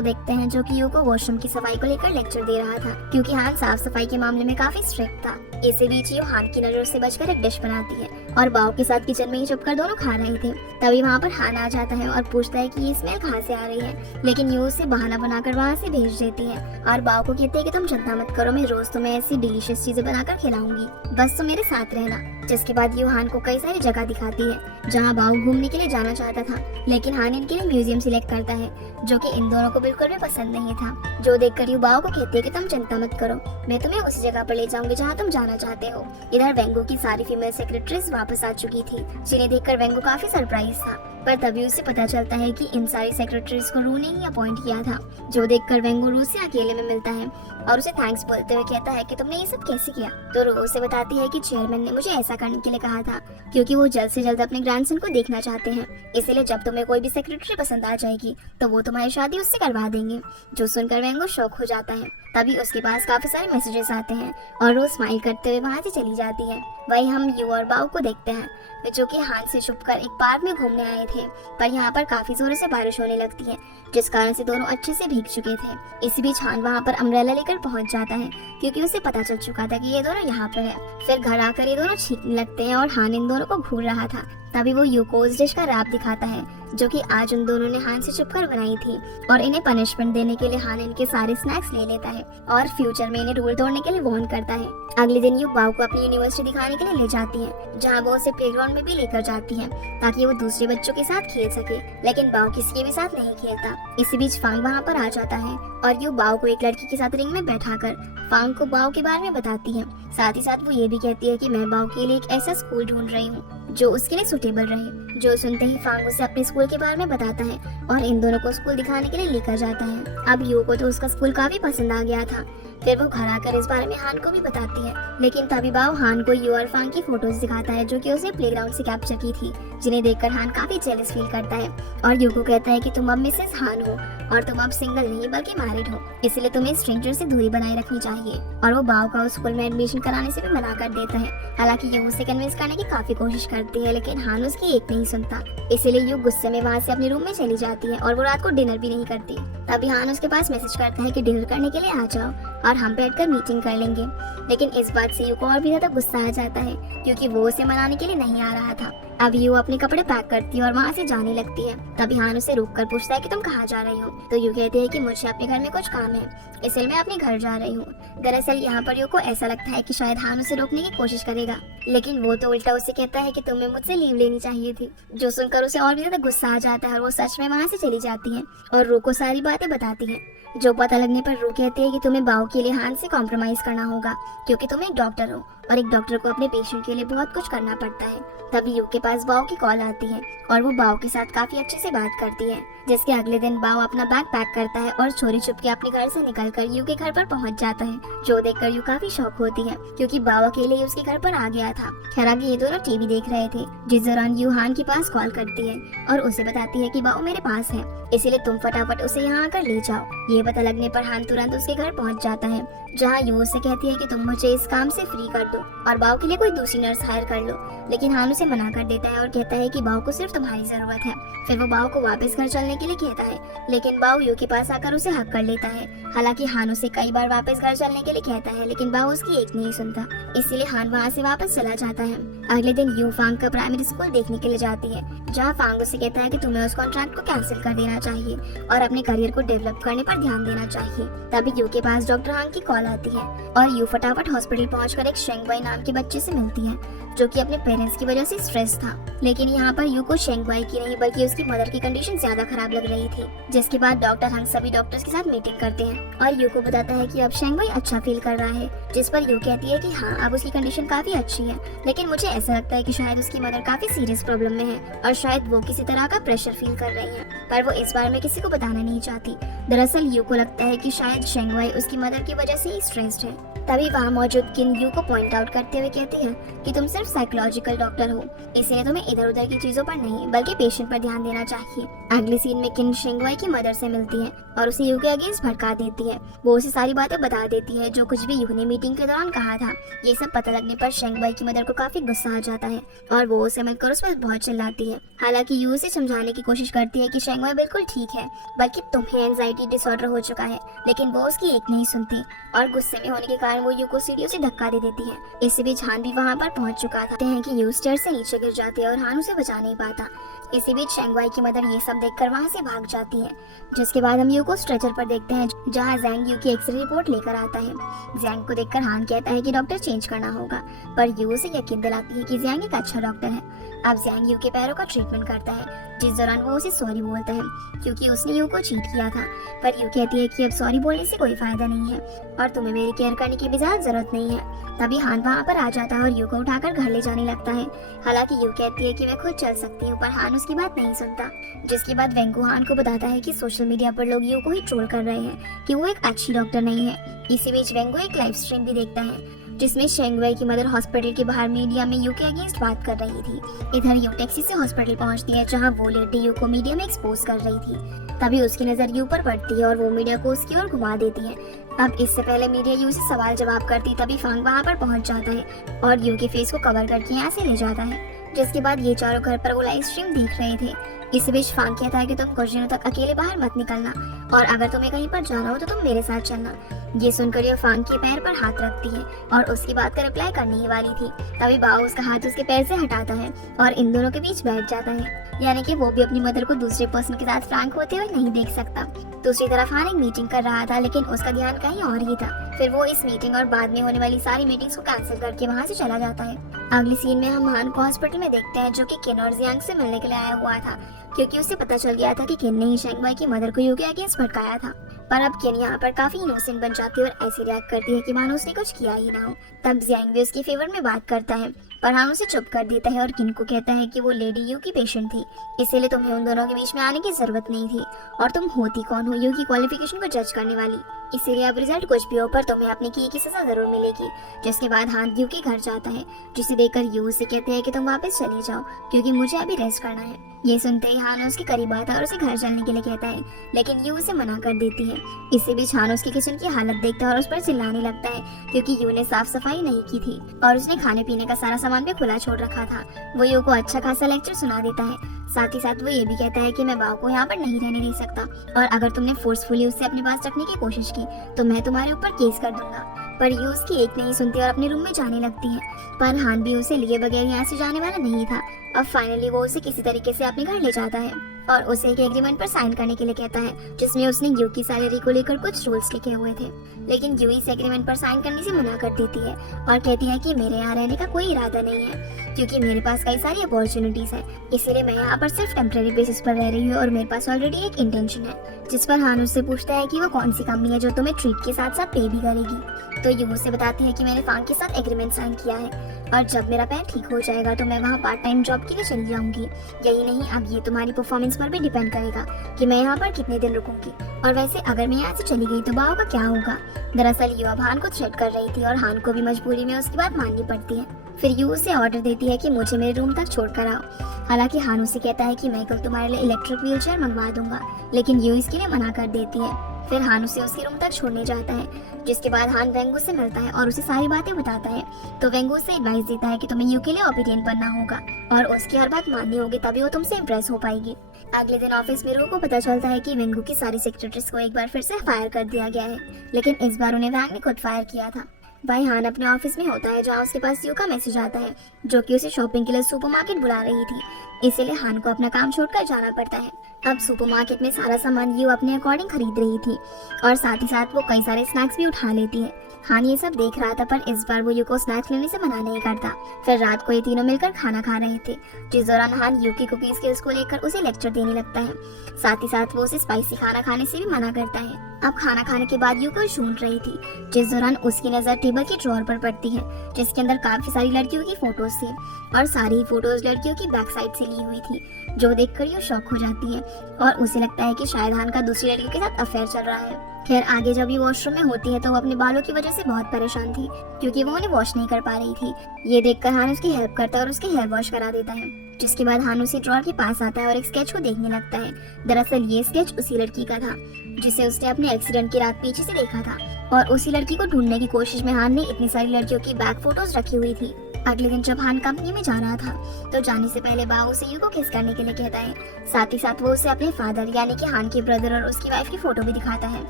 देखते हैं जो कि यू को वॉशरूम की सफाई को लेकर लेक्चर दे रहा था क्योंकि हान साफ सफाई के मामले में काफी स्ट्रिक्ट था। इसी बीच यू हान की नजरों से बचकर एक डिश बनाती है और बाव के साथ किचन में ही छुपकर दोनों खा रहे थे। तभी वहाँ पर हान आ जाता है और पूछता है कि ये स्मेल कहाँ से आ रही है, लेकिन यू उसे बहाना बनाकर वहाँ से भेज देती है और बाव को कहती है कि तुम चिंता मत करो, मैं रोज तुम्हें ऐसी डिलीशियस चीजें बनाकर खिलाऊंगी, बस तुम मेरे साथ रहना। जिसके बाद यू हान को कई सारी जगह दिखाती है जहाँ बाव घूमने के लिए जाना चाहता था, लेकिन हान इनके लिए म्यूजियम सिलेक्ट करता है जो कि इन दोनों को बिल्कुल भी पसंद नहीं था। जो देखकर यू बाव को कहती है कि तुम चिंता मत करो, मैं तुम्हें उस जगह पर ले जाऊंगी जहाँ तुम जाना चाहते हो। इधर वेंगो की सारी फीमेल सेक्रेटरीज वापस आ चुकी थी, जिन्हें देखकर वेंगो काफी सरप्राइज था, पर तभी उसे पता चलता है कि इन सारी सेक्रेटरीज को रू ने ही अपॉइंट किया था। जो देखकर वेंगो रू से अकेले में मिलता है और उसे थैंक्स बोलते हुए कहता है कि तुमने ये सब कैसे किया। तो रू उसे बताती है कि चेयरमैन ने मुझे ऐसा करने के लिए कहा था क्योंकि वो जल्द से जल्द अपने ग्रैंडसन को देखना चाहते हैं, इसलिए जब तुम्हें कोई भी सेक्रेटरी पसंद आ जाएगी तो वो तुम्हारी शादी उससे करवा देंगे। जो सुनकर वेंगो शॉक हो जाता है। तभी उसके पास काफी सारे मैसेजेस आते हैं और वो स्माइल करते हुए वहाँ से चली जाती है। वही हम यू और बाव को देखते हैं जो कि हान से छुपकर एक पार्क में घूमने आए थे, पर यहाँ पर काफी जोरों से बारिश होने लगती है जिस कारण से दोनों अच्छे से भीग चुके थे। इसी बीच हान वहाँ पर अम्ब्रेला लेकर पहुँच जाता है क्योंकि उसे पता चल चुका था कि ये दोनों यहाँ पर है। फिर घर आकर ये दोनों छींकने लगते हैं और हान इन दोनों को घूर रहा था। तभी वो यू को उस डिश का रैप दिखाता है जो कि आज उन दोनों ने हान से छुपकर बनाई थी और इन्हें पनिशमेंट देने के लिए हान इनके सारे स्नैक्स ले लेता है और फ्यूचर में इन्हें रूल तोड़ने के लिए वार्न करता है। अगले दिन यू बाव को अपनी यूनिवर्सिटी दिखाने के लिए ले जाती है जहाँ वो उसे प्लेग्राउंड में भी लेकर जाती है ताकि वो दूसरे बच्चों के साथ खेल सके, लेकिन बाव किसी के भी साथ नहीं खेलता। इसी बीच फांग वहाँ पर आ जाता है और यू बाव को एक लड़की के साथ रिंग में बैठाकर फांग को बाव के बारे में बताती है। साथ ही साथ वो ये भी कहती है कि मैं बाव के लिए एक ऐसा स्कूल ढूंढ रही हूँ जो उसके लिए सुटेबल रहे। जो सुनते ही फांग उसे अपने स्कूल के बारे में बताता है और इन दोनों को स्कूल दिखाने के लिए लेकर जाता है। अब यू को तो उसका स्कूल काफी पसंद आ गया था। फिर वो घर आकर इस बारे में हान को भी बताती है, लेकिन तभी बाव हान को यू और फांग की फोटोज दिखाता है जो कि उसने प्लेग्राउंड से कैप्चर की थी, जिन्हें देखकर हान काफी जेलस फील करता है और यू को कहता है कि तुम अब मिसेस हान हो और तुम अब सिंगल नहीं बल्कि मैरिड हो, इसलिए तुम्हें स्ट्रेंजर से दूरी बनाए रखनी चाहिए। और वो बाव का उस स्कूल में एडमिशन कराने से भी मना कर देता है। हालांकि यू उसे कन्विंस करने की काफी कोशिश करती है, लेकिन हान उसकी एक नहीं सुनता, इसीलिए यू गुस्से में वहाँ से अपने रूम में चली जाती है और वो रात को डिनर भी नहीं करती। तभी हान उसके पास मैसेज करता है कि डिनर करने के लिए आ जाओ और हम बैठकर मीटिंग कर लेंगे, लेकिन इस बात से यू को और भी ज्यादा गुस्सा आ जाता है क्योंकि वो उसे मनाने के लिए नहीं आ रहा था। अब यू अपने कपड़े पैक करती है और वहाँ से जाने लगती है। तभी हान उसे रोक कर पूछता है कि तुम कहाँ जा रही हो। तो यू कहती है कि मुझे अपने घर में कुछ काम है, इसलिए मैं अपने घर जा रही हूँ। दरअसल यहाँ पर यू को ऐसा लगता है कि शायद हान उसे रोकने की कोशिश करेगा, लेकिन वो तो उल्टा उसे कहता है कि तुम्हें मुझसे लीव लेनी चाहिए थी। जो सुनकर उसे और भी ज्यादा गुस्सा आ जाता है और वो सच में वहाँ से चली जाती है और रू को सारी बातें बताती है। जो पता लगने पर रू कहती है कि तुम्हें बाव के लिए हान से कॉम्प्रोमाइज करना होगा, क्योंकि तुम एक डॉक्टर हो और एक डॉक्टर को अपने पेशेंट के लिए बहुत कुछ करना पड़ता है। तभी यू के पास बाव की कॉल आती है और वो बाव के साथ काफी अच्छे से बात करती है, जिसके अगले दिन बाव अपना बैग पैक करता है और चोरी छुपके अपने घर से निकलकर यू के घर पर पहुंच जाता है। जो देखकर यू काफी शॉक होती है, क्योंकि बाव अकेले ही उसके घर पर आ गया था। खैर आगे ये दोनों टीवी देख रहे थे, जिस दौरान यू हान के पास कॉल करती है और उसे बताती है कि बाव मेरे पास है, इसीलिए तुम फटाफट उसे यहाँ आकर ले जाओ। ये पता लगने पर हान तुरंत उसके घर पहुँच जाता है, जहाँ यू उसे कहती है कि तुम मुझे इस काम से फ्री कर दो और बाव के लिए कोई दूसरी नर्स हायर कर लो। लेकिन हान उसे मना कर देता है और कहता है कि बाव को सिर्फ तुम्हारी जरूरत है। फिर वो बाव को वापस घर चलने के लिए कहता है, लेकिन बाव यू के पास आकर उसे हक कर लेता है। हालांकि हान उसे कई बार वापस घर चलने के लिए कहता है, लेकिन बाव उसकी एक नहीं सुनता, इसीलिए हान वहाँ से वापस चला जाता है। अगले दिन यू फांग का प्राइमरी स्कूल देखने के लिए जाती है, जहाँ फांग उसे कहता है कि तुम्हें उस कॉन्ट्रैक्ट को कैंसिल कर देना चाहिए और अपने करियर को डेवलप करने पर ध्यान देना चाहिए। तभी यू के पास डॉक्टर हांग की कॉल आती है और यू फटाफट हॉस्पिटल पहुंचकर एक शेंगवाई नाम के बच्चे से मिलती है, जो कि अपने पेरेंट्स की वजह से स्ट्रेस था। लेकिन यहाँ पर यू को शेंगवाई की नहीं बल्कि उसकी मदर की कंडीशन ज्यादा खराब लग रही थी, जिसके बाद डॉक्टर हंग सभी डॉक्टर्स के साथ मीटिंग करते हैं और यू को बताता है कि अब शेंगवाई अच्छा फील कर रहा है, जिस पर यू कहती है कि हाँ अब उसकी कंडीशन काफी अच्छी है, लेकिन मुझे ऐसा लगता है कि शायद उसकी मदर काफी सीरियस प्रॉब्लम में है और शायद वो किसी तरह का प्रेशर फील कर रही है, पर वो इस बारे में किसी को बताना नहीं चाहती। दरअसल यू को लगता है कि शायद शेंगवाई उसकी मदर की वजह से ही स्ट्रेस्ड है। तभी वहाँ मौजूद किन यू को पॉइंट आउट करते हुए कहती है कि तुम सिर्फ साइकोलॉजिकल डॉक्टर हो, इसलिए तुम्हें इधर उधर की चीजों पर नहीं बल्कि पेशेंट पर ध्यान देना चाहिए। अगले सीन में किन शेंगवाई की मदर से मिलती है और उसे यू के अगेंस्ट भड़का देती है। वो उसे सारी बातें बता देती है जो कुछ भी यू ने मीटिंग के दौरान कहा था। ये सब पता लगने पर शेंगवाई की मदर को काफी गुस्सा आ जाता है और वो उसे मिलकर उस पर बहुत चिल्लाती है। हालांकि यू उसे समझाने की कोशिश करती है कि शेंगवाई बिल्कुल ठीक है, बल्कि तुम्हें एंजाइटी डिसऑर्डर हो चुका है, लेकिन वो उसकी एक नहीं सुनती और गुस्से में होने के कारण वो यू को सीढ़ियों से धक्का दे देती है। इसी बीच हान भी वहाँ पर पहुँच चुका था कि यू स्टेयर से नीचे गिर जाती है और हान उसे बचा नहीं पाता। इसी बीच शेंगवाई की मदर ये सब देखकर वहाँ से भाग जाती है, जिसके बाद हम यू को स्ट्रेचर पर देखते हैं, जहाँ जैंग यू की एक्सरे रिपोर्ट लेकर आता है। जैंग को देखकर हान कहता है कि डॉक्टर चेंज करना होगा, पर यू उसे यकीन दिलाती है कि जैंग एक अच्छा डॉक्टर है। अब जैंग यू के पैरों का ट्रीटमेंट करता है, जिस दौरान वो उसे सॉरी बोलता है क्योंकि उसने यू को चीट किया था, पर यू कहती है कि अब सॉरी बोलने से कोई फायदा नहीं है और तुम्हें मेरी केयर करने की भी ज्यादा जरूरत नहीं है। तभी हान वहाँ पर आ जाता है और यू को उठाकर घर ले जाने लगता है। हालांकि यू कहती है कि मैं खुद चल सकती हूँ, पर हान उसकी बात नहीं सुनता, जिसके बाद वेंगू हान को बताता है कि सोशल मीडिया पर लोग यू को ही ट्रोल कर रहे हैं कि वो एक अच्छी डॉक्टर नहीं है। इसी बीच वेंगू एक लाइव स्ट्रीम भी देखता है, जिसमें शेंगवाई की मदर हॉस्पिटल के बाहर मीडिया में यू के अगेंस्ट बात कर रही थी। इधर यू टैक्सी से हॉस्पिटल पहुंचती है, जहां वो लेडी यू को मीडिया में एक्सपोज कर रही थी। तभी उसकी नजर यू पर पड़ती है और वो मीडिया को उसकी ओर घुमा देती है। अब इससे पहले मीडिया यू से सवाल जवाब करती, तभी फांग वहां पर पहुंच जाता है और यू के फेस को कवर करके यहाँ से ले जाता है, जिसके बाद ये चारों घर पर वो लाइव स्ट्रीम देख रहे थे। इस बीच फांग कहता है कि तुम कुछ दिनों तक अकेले बाहर मत निकलना और अगर तुम्हें कहीं पर जाना हो तो तुम मेरे साथ चलना। ये सुनकर ये फांग के पैर पर हाथ रखती है और उसकी बात का रिप्लाई करने ही वाली थी, तभी बाव उसका हाथ उसके पैर से हटाता है और इन दोनों के बीच बैठ जाता है, यानी कि वो भी अपनी मदर को दूसरे पर्सन के साथ फ्रैंक होते हुए नहीं देख सकता। दूसरी तरफ हान एक मीटिंग कर रहा था, लेकिन उसका ध्यान कहीं और ही था। फिर वो इस मीटिंग और बाद में होने वाली सारी मीटिंग्स को कैंसिल करके वहाँ से चला जाता है। अगली सीन में हम हान को हॉस्पिटल में देखते हैं, जो कि किन और जियांग से मिलने के लिए आया हुआ था, क्योंकि उसे पता चल गया था कि किन ने ही शेंगवाई की मदर को यू के अगेंस्ट भड़काया था। पर अब किन यहाँ पर काफी इनोसेंट बन जाती है और ऐसी रिएक्ट करती है कि मानो उसने कुछ किया ही ना हो। तब जियांग भी उसके फेवर में बात करता है, पर हान उसे चुप कर देता है और किन को कहता है कि वो लेडी यू की पेशेंट थी, इसीलिए तुम्हें उन दोनों के बीच में आने की जरूरत नहीं थी और तुम होती कौन हो यू की क्वालिफिकेशन को जज करने वाली, इसीलिए अब रिजल्ट कुछ भी हो पर तुम्हें अपने की सजा जरूर मिलेगी। जिसके बाद हान यू के घर जाता है, जिसे देखकर यू उसे कहते हैं कि तुम वापस चले जाओ क्योंकि मुझे अभी रेस्ट करना है। ये सुनते ही हान उसके करीब आता है और उसे घर चलने के लिए कहता है, लेकिन यू उसे मना कर देती है। इसी बीच हान उसके किचन की हालत देखता है और उस पर चिल्लाने लगता है, क्योंकि यू ने साफ सफाई नहीं की थी और उसने खाने पीने का सारा सामान भी खुला छोड़ रखा था। वो यू को अच्छा खासा लेक्चर सुना देता है, साथ ही साथ वो ये भी कहता है कि मैं बाव को यहाँ पर नहीं रहने दे सकता और अगर तुमने फोर्सफुली उससे अपने पास रखने की कोशिश की तो मैं तुम्हारे ऊपर केस कर दूंगा। पर यू उसकी एक नहीं सुनती और अपने रूम में जाने लगती है। पर हान भी उसे लिए बगैर यहाँ से जाने वाला नहीं था। अब फाइनली वो उसे किसी तरीके से अपने घर ले जाता है और उसे एक एग्रीमेंट पर साइन करने के लिए कहता है, जिसमें उसने यू की सैलरी को लेकर कुछ रूल्स लिखे हुए थे। लेकिन यू इस एग्रीमेंट पर साइन करने से मना कर देती है और कहती है कि मेरे यहाँ रहने का कोई इरादा नहीं है, क्योंकि मेरे पास कई सारी अपॉर्चुनिटीज है, इसीलिए मैं यहाँ पर सिर्फ टेम्परेरी बेसिस पर रह रही हूँ और मेरे पास ऑलरेडी एक इंटेंशन है। जिस पर हान उससे पूछता है कि वो कौन सी कंपनी है जो तुम्हें ट्रीट के साथ साथ पे भी करेगी। तो यू उसे बताती है कि मैंने फांग के साथ एग्रीमेंट साइन किया है और जब मेरा पैर ठीक हो जाएगा तो मैं वहाँ पार्ट टाइम जॉब के लिए चली जाऊंगी। यही नहीं, अब ये तुम्हारी परफॉर्मेंस पर भी डिपेंड करेगा कि मैं यहाँ पर कितने दिन रुकूंगी, और वैसे अगर मैं यहाँ से चली गई तो बाओ का क्या होगा। दरअसल यू अब हान को थ्रेट कर रही थी और हान को भी मजबूरी में उसकी बात माननी पड़ती है। फिर यू उसे ऑर्डर देती है कि मुझे मेरे रूम तक छोड़ कर आओ। हालांकि हान उसे कहता है कि मैं कल तुम्हारे लिए इलेक्ट्रिक व्हीलचेयर मंगवा दूंगा, लेकिन यू इसके लिए मना कर देती है। फिर हान उसे उसके रूम तक छोड़ने जाता है, जिसके बाद हान वेंगू से मिलता है और उसे सारी बातें बताता है। तो वेंगू उसे एडवाइस देता है कि तुम्हें यू के लिए ओबीडिएंट बनना होगा और उसकी हर बात माननी होगी, तभी वो तुमसे इम्प्रेस हो पाएगी। अगले दिन ऑफिस में रू को पता चलता है कि वेंगू की सारी सेक्रेटरीज को एक बार फिर से फायर कर दिया गया है, लेकिन इस बार उन्हें वैंग ने खुद फायर किया था। भाई हान अपने ऑफिस में होता है जहाँ उसके पास यू का मैसेज आता है, जो कि उसे शॉपिंग के लिए सुपरमार्केट बुला रही थी, इसीलिए हान को अपना काम छोड़कर जाना पड़ता है। अब सुपरमार्केट में सारा सामान यू अपने अकॉर्डिंग खरीद रही थी और साथ ही साथ वो कई सारे स्नैक्स भी उठा लेती है। हान ये सब देख रहा था, पर इस बार वो यू को स्नैक्स लेने से मना नहीं करता। फिर रात को ये तीनों मिलकर खाना खा रहे थे, जिस दौरान हान यू की कुकिंग स्किल्स को लेकर उसे लेक्चर देने लगता है। साथ ही साथ वो उसे स्पाइसी खाना खाने से भी मना करता है। अब खाना खाने के बाद यू को ढूंढ रही थी, जिस दौरान उसकी नजर टेबल की ड्रॉअर पर पड़ती है, जिसके अंदर काफी सारी लड़कियों की फोटोज थी और सारी फोटोज लड़कियों की बैक साइड से ली हुई थी, जो देखकर यू शॉक हो जाती है और उसे लगता है कि शायद हान का दूसरी लड़की के साथ अफेयर चल रहा है। खैर आगे जब ये वॉशरूम में होती है तो वो अपने बालों की वजह से बहुत परेशान थी, क्योंकि वो उन्हें वॉश नहीं कर पा रही थी। ये देखकर हान उसकी हेल्प करता है और उसके हेयर वॉश करा देता है, जिसके बाद हान उसी ड्रॉअर के पास आता है और एक स्केच को देखने लगता है। दरअसल ये स्केच उसी लड़की का था जिसे उसने अपने एक्सीडेंट की रात पीछे से देखा था, और उसी लड़की को ढूंढने की कोशिश में हान ने इतनी सारी लड़कियों की बैक फोटोज रखी हुई थी। अगले दिन जब हान कंपनी में जा रहा था तो जाने से पहले बाओ उसे यू को किस करने के लिए कहता है। साथ ही साथ वो उसे अपने फादर यानी कि हान के ब्रदर और उसकी वाइफ की फोटो भी दिखाता है।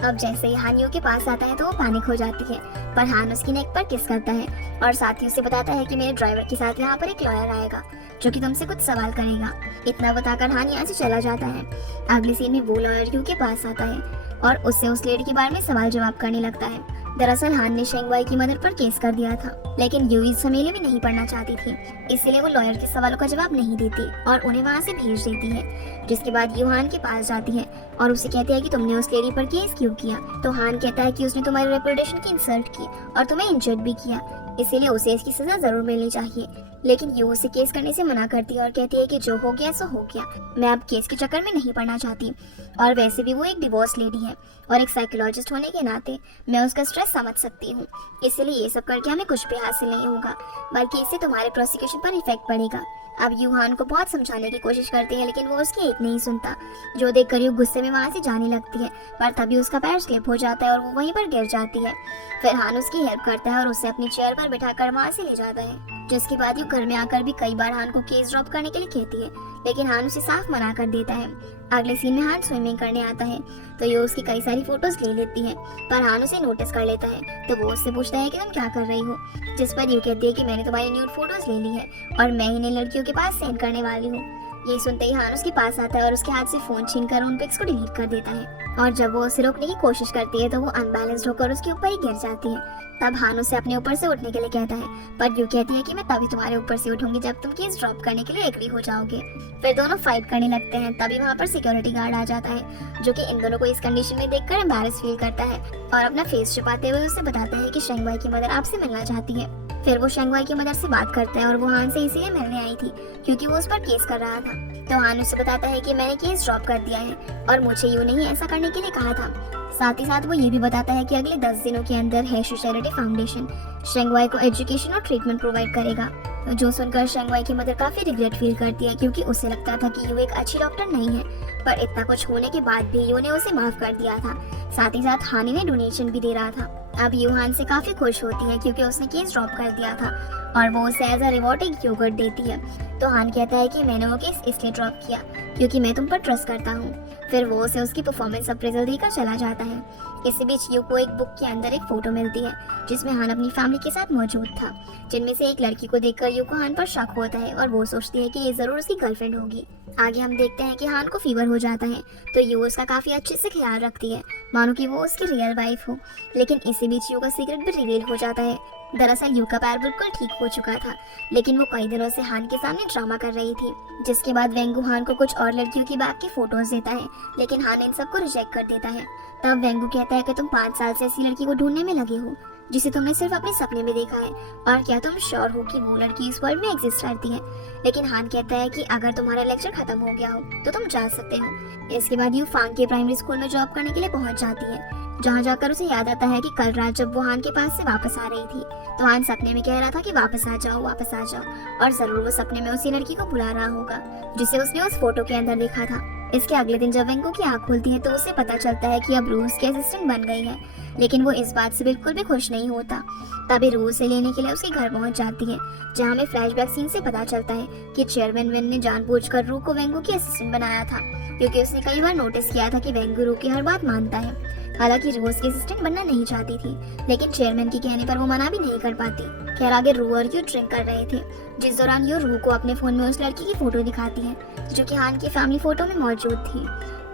अब जैसे ही हान यू के पास आता है तो वो पैनिक हो जाती है, पर हान उसकी नेक पर किस करता है और साथ ही उसे बताता है कि मेरे ड्राइवर के साथ यहाँ पर एक लॉयर आएगा जो कि तुमसे कुछ सवाल करेगा। इतना बताकर हान यहाँ से चला जाता है। अगली सीन में वो लॉयर यू के पास आता है और उससे उस लेडी के बारे में सवाल जवाब करने लगता है। दरअसल हान ने शेंगवाई की मदर पर केस कर दिया था, लेकिन यू इस झमेले में नहीं पड़ना चाहती थी, इसलिए वो लॉयर के सवालों का जवाब नहीं देती और उन्हें वहाँ से भेज देती है। जिसके बाद यू हान के पास जाती है और उसे कहती है कि तुमने उस लेडी पर केस क्यों किया। तो हान कहता है कि उसने तुम्हारी रेपुटेशन की इंसल्ट की और तुम्हें इंजर्ड भी किया, इसीलिए उसे इसकी सजा जरूर मिलनी चाहिए। लेकिन यू उसे केस करने से मना करती है और कहती है कि जो हो गया सो हो गया, मैं अब केस के चक्कर में नहीं पड़ना चाहती, और वैसे भी वो एक डिवोर्स लेडी है और एक साइकोलॉजिस्ट होने के नाते मैं उसका स्ट्रेस समझ सकती हूँ, इसलिए ये सब करके हमें कुछ भी हासिल नहीं होगा, बल्कि इससे तुम्हारे प्रोसिक्यूशन पर इफेक्ट पड़ेगा। अब यू हान को बहुत समझाने की कोशिश करती है, लेकिन वो उसकी एक नहीं सुनता, जो देखकर यू गुस्से में वहाँ से जाने लगती है, पर तभी उसका पैर स्लिप हो जाता है और वो वहीं पर गिर जाती है। फिर हान उसकी हेल्प करता है और उसे अपनी चेयर पर बिठाकर वहाँ से ले जाता है। जिसके बाद यू घर में आकर भी कई बार हान को केस ड्रॉप करने के लिए कहती है, लेकिन हान उसे साफ मना कर देता है। अगले सीन में हान स्विमिंग करने आता है तो ये उसकी कई सारी फोटोज ले लेती है, पर हान उसे नोटिस कर लेता है। तो वो उससे पूछता है कि तुम क्या कर रही हो, जिस पर यू कहती है कि मैंने तुम्हारी न्यूड फोटोज ले ली है और मैं इन्हें लड़कियों के पास सेंड करने वाली हूँ। ये सुनते ही हान उसके पास आता है और उसके हाथ से फोन छीनकर उन पिक्स को डिलीट कर देता है, और जब वो उसे रोकने की कोशिश करती है तो वो अनबैलेंस्ड होकर उसके ऊपर ही गिर जाती है। तब हान उसे अपने ऊपर से उठने के लिए कहता है, पर यू कहती है कि मैं तभी तुम्हारे ऊपर से उठूंगी जब तुम केस ड्रॉप करने के लिए एग्री हो जाओगे। फिर दोनों फाइट करने लगते हैं। तभी वहाँ पर सिक्योरिटी गार्ड आ जाता है, जो कि इन दोनों को इस कंडीशन में देखकर एम्बैरेस फील करता है और अपना फेस छुपाते हुए उसे बताता है कि शेंगवाई की मदर आपसे मिलना चाहती है। फिर वो शेंगवाई की मदर से बात करता है और वो हान से इसीलिए मिलने आई थी क्योंकि वो उस पर केस कर रहा था। तो हान उसे बताता है कि मैंने केस ड्रॉप कर दिया है और मुझे यू नहीं ऐसा करने के लिए कहा था। साथ ही साथ वो ये भी बताता है कि अगले 10 दिनों के अंदर हैशु चैरिटी फाउंडेशन शेंगवाई को एजुकेशन और ट्रीटमेंट प्रोवाइड करेगा। जो सुनकर शेंगवाई की मदर काफी रिग्रेट फील करती है, क्योंकि उसे लगता था कि यू एक अच्छी डॉक्टर नहीं है, पर इतना कुछ होने के बाद भी यू ने उसे माफ कर दिया था। साथ ही साथ हानी ने डोनेशन भी दे रहा था। अब यू हान से काफी खुश होती है क्योंकि उसने केस ड्रॉप कर दिया था और वो उसे एज अ रिवॉर्ड एक योगर्ट देती है। तो हान कहता है कि मैंने वो केस इसलिए ड्रॉप किया क्योंकि मैं तुम पर ट्रस्ट करता हूँ। फिर वो उसे उसकी परफॉर्मेंस अप्रेजल देकर चला जाता है। इसी बीच यू को एक बुक के अंदर एक फोटो मिलती है जिसमें हान अपनी फैमिली के साथ मौजूद था, जिनमें से एक लड़की को देखकर यू को हान पर शक होता है और वो सोचती है कि ये जरूर उसकी गर्लफ्रेंड होगी। आगे हम देखते हैं कि हान को फीवर हो जाता है तो यू उसका काफी अच्छे से ख्याल रखती है, मानो कि वो उसकी रियल वाइफ हो। लेकिन इसी बीच यू का सीक्रेट भी रिवील हो जाता है। दरअसल यू का पैर बिल्कुल ठीक हो चुका था, लेकिन वो कई दिनों से हान के सामने ड्रामा कर रही थी। जिसके बाद वेंगू हान को कुछ और लड़कियों की बैग की फोटोज देता है, लेकिन हान इन सबको रिजेक्ट कर देता है। तब वेंगू कहता है कि तुम 5 साल से ऐसी लड़की को ढूंढने में लगे हो जिसे तुमने सिर्फ अपने सपने में देखा है, और क्या तुम श्योर हो कि वो लड़की इस वर्ल्ड में एग्जिस्ट करती है। लेकिन हान कहता है कि अगर तुम्हारा लेक्चर खत्म हो गया हो तो तुम जा सकते हो। इसके बाद यू फांग के प्राइमरी स्कूल में जॉब करने के लिए पहुंच जाती है, जहाँ जाकर उसे याद आता है कि कल रात जब वो हान के पास से वापस आ रही थी तो हान सपने में कह रहा था कि वापस आ जाओ, और जरूर वो सपने में उसी लड़की को बुला रहा होगा जिसे उसने उस फोटो के अंदर देखा था। इसके अगले दिन जब वेंगू की आंख खुलती है तो उसे पता चलता है कि अब रू उसकी असिस्टेंट बन गई है, लेकिन वो इस बात से बिल्कुल भी खुश नहीं होता। तभी रू उसे लेने के लिए उसके घर पहुंच जाती है, जहां हमें फ्लैशबैक सीन से पता चलता है कि चेयरमैन वेन ने जानबूझकर रू को वेंगू की असिस्टेंट बनाया था, क्योंकि उसने कई बार नोटिस किया था कि वेंगू रू की हर बात मानता है। हालांकि रू उसकी असिस्टेंट बनना नहीं चाहती थी, लेकिन चेयरमैन के कहने पर वो मना भी नहीं कर पाती। खैर आगे रू और यू ड्रिंक कर रहे थे, जिस दौरान यू रू को अपने फोन में उस लड़की की फोटो दिखाती है जो कि हान की फैमिली फोटो में मौजूद थी।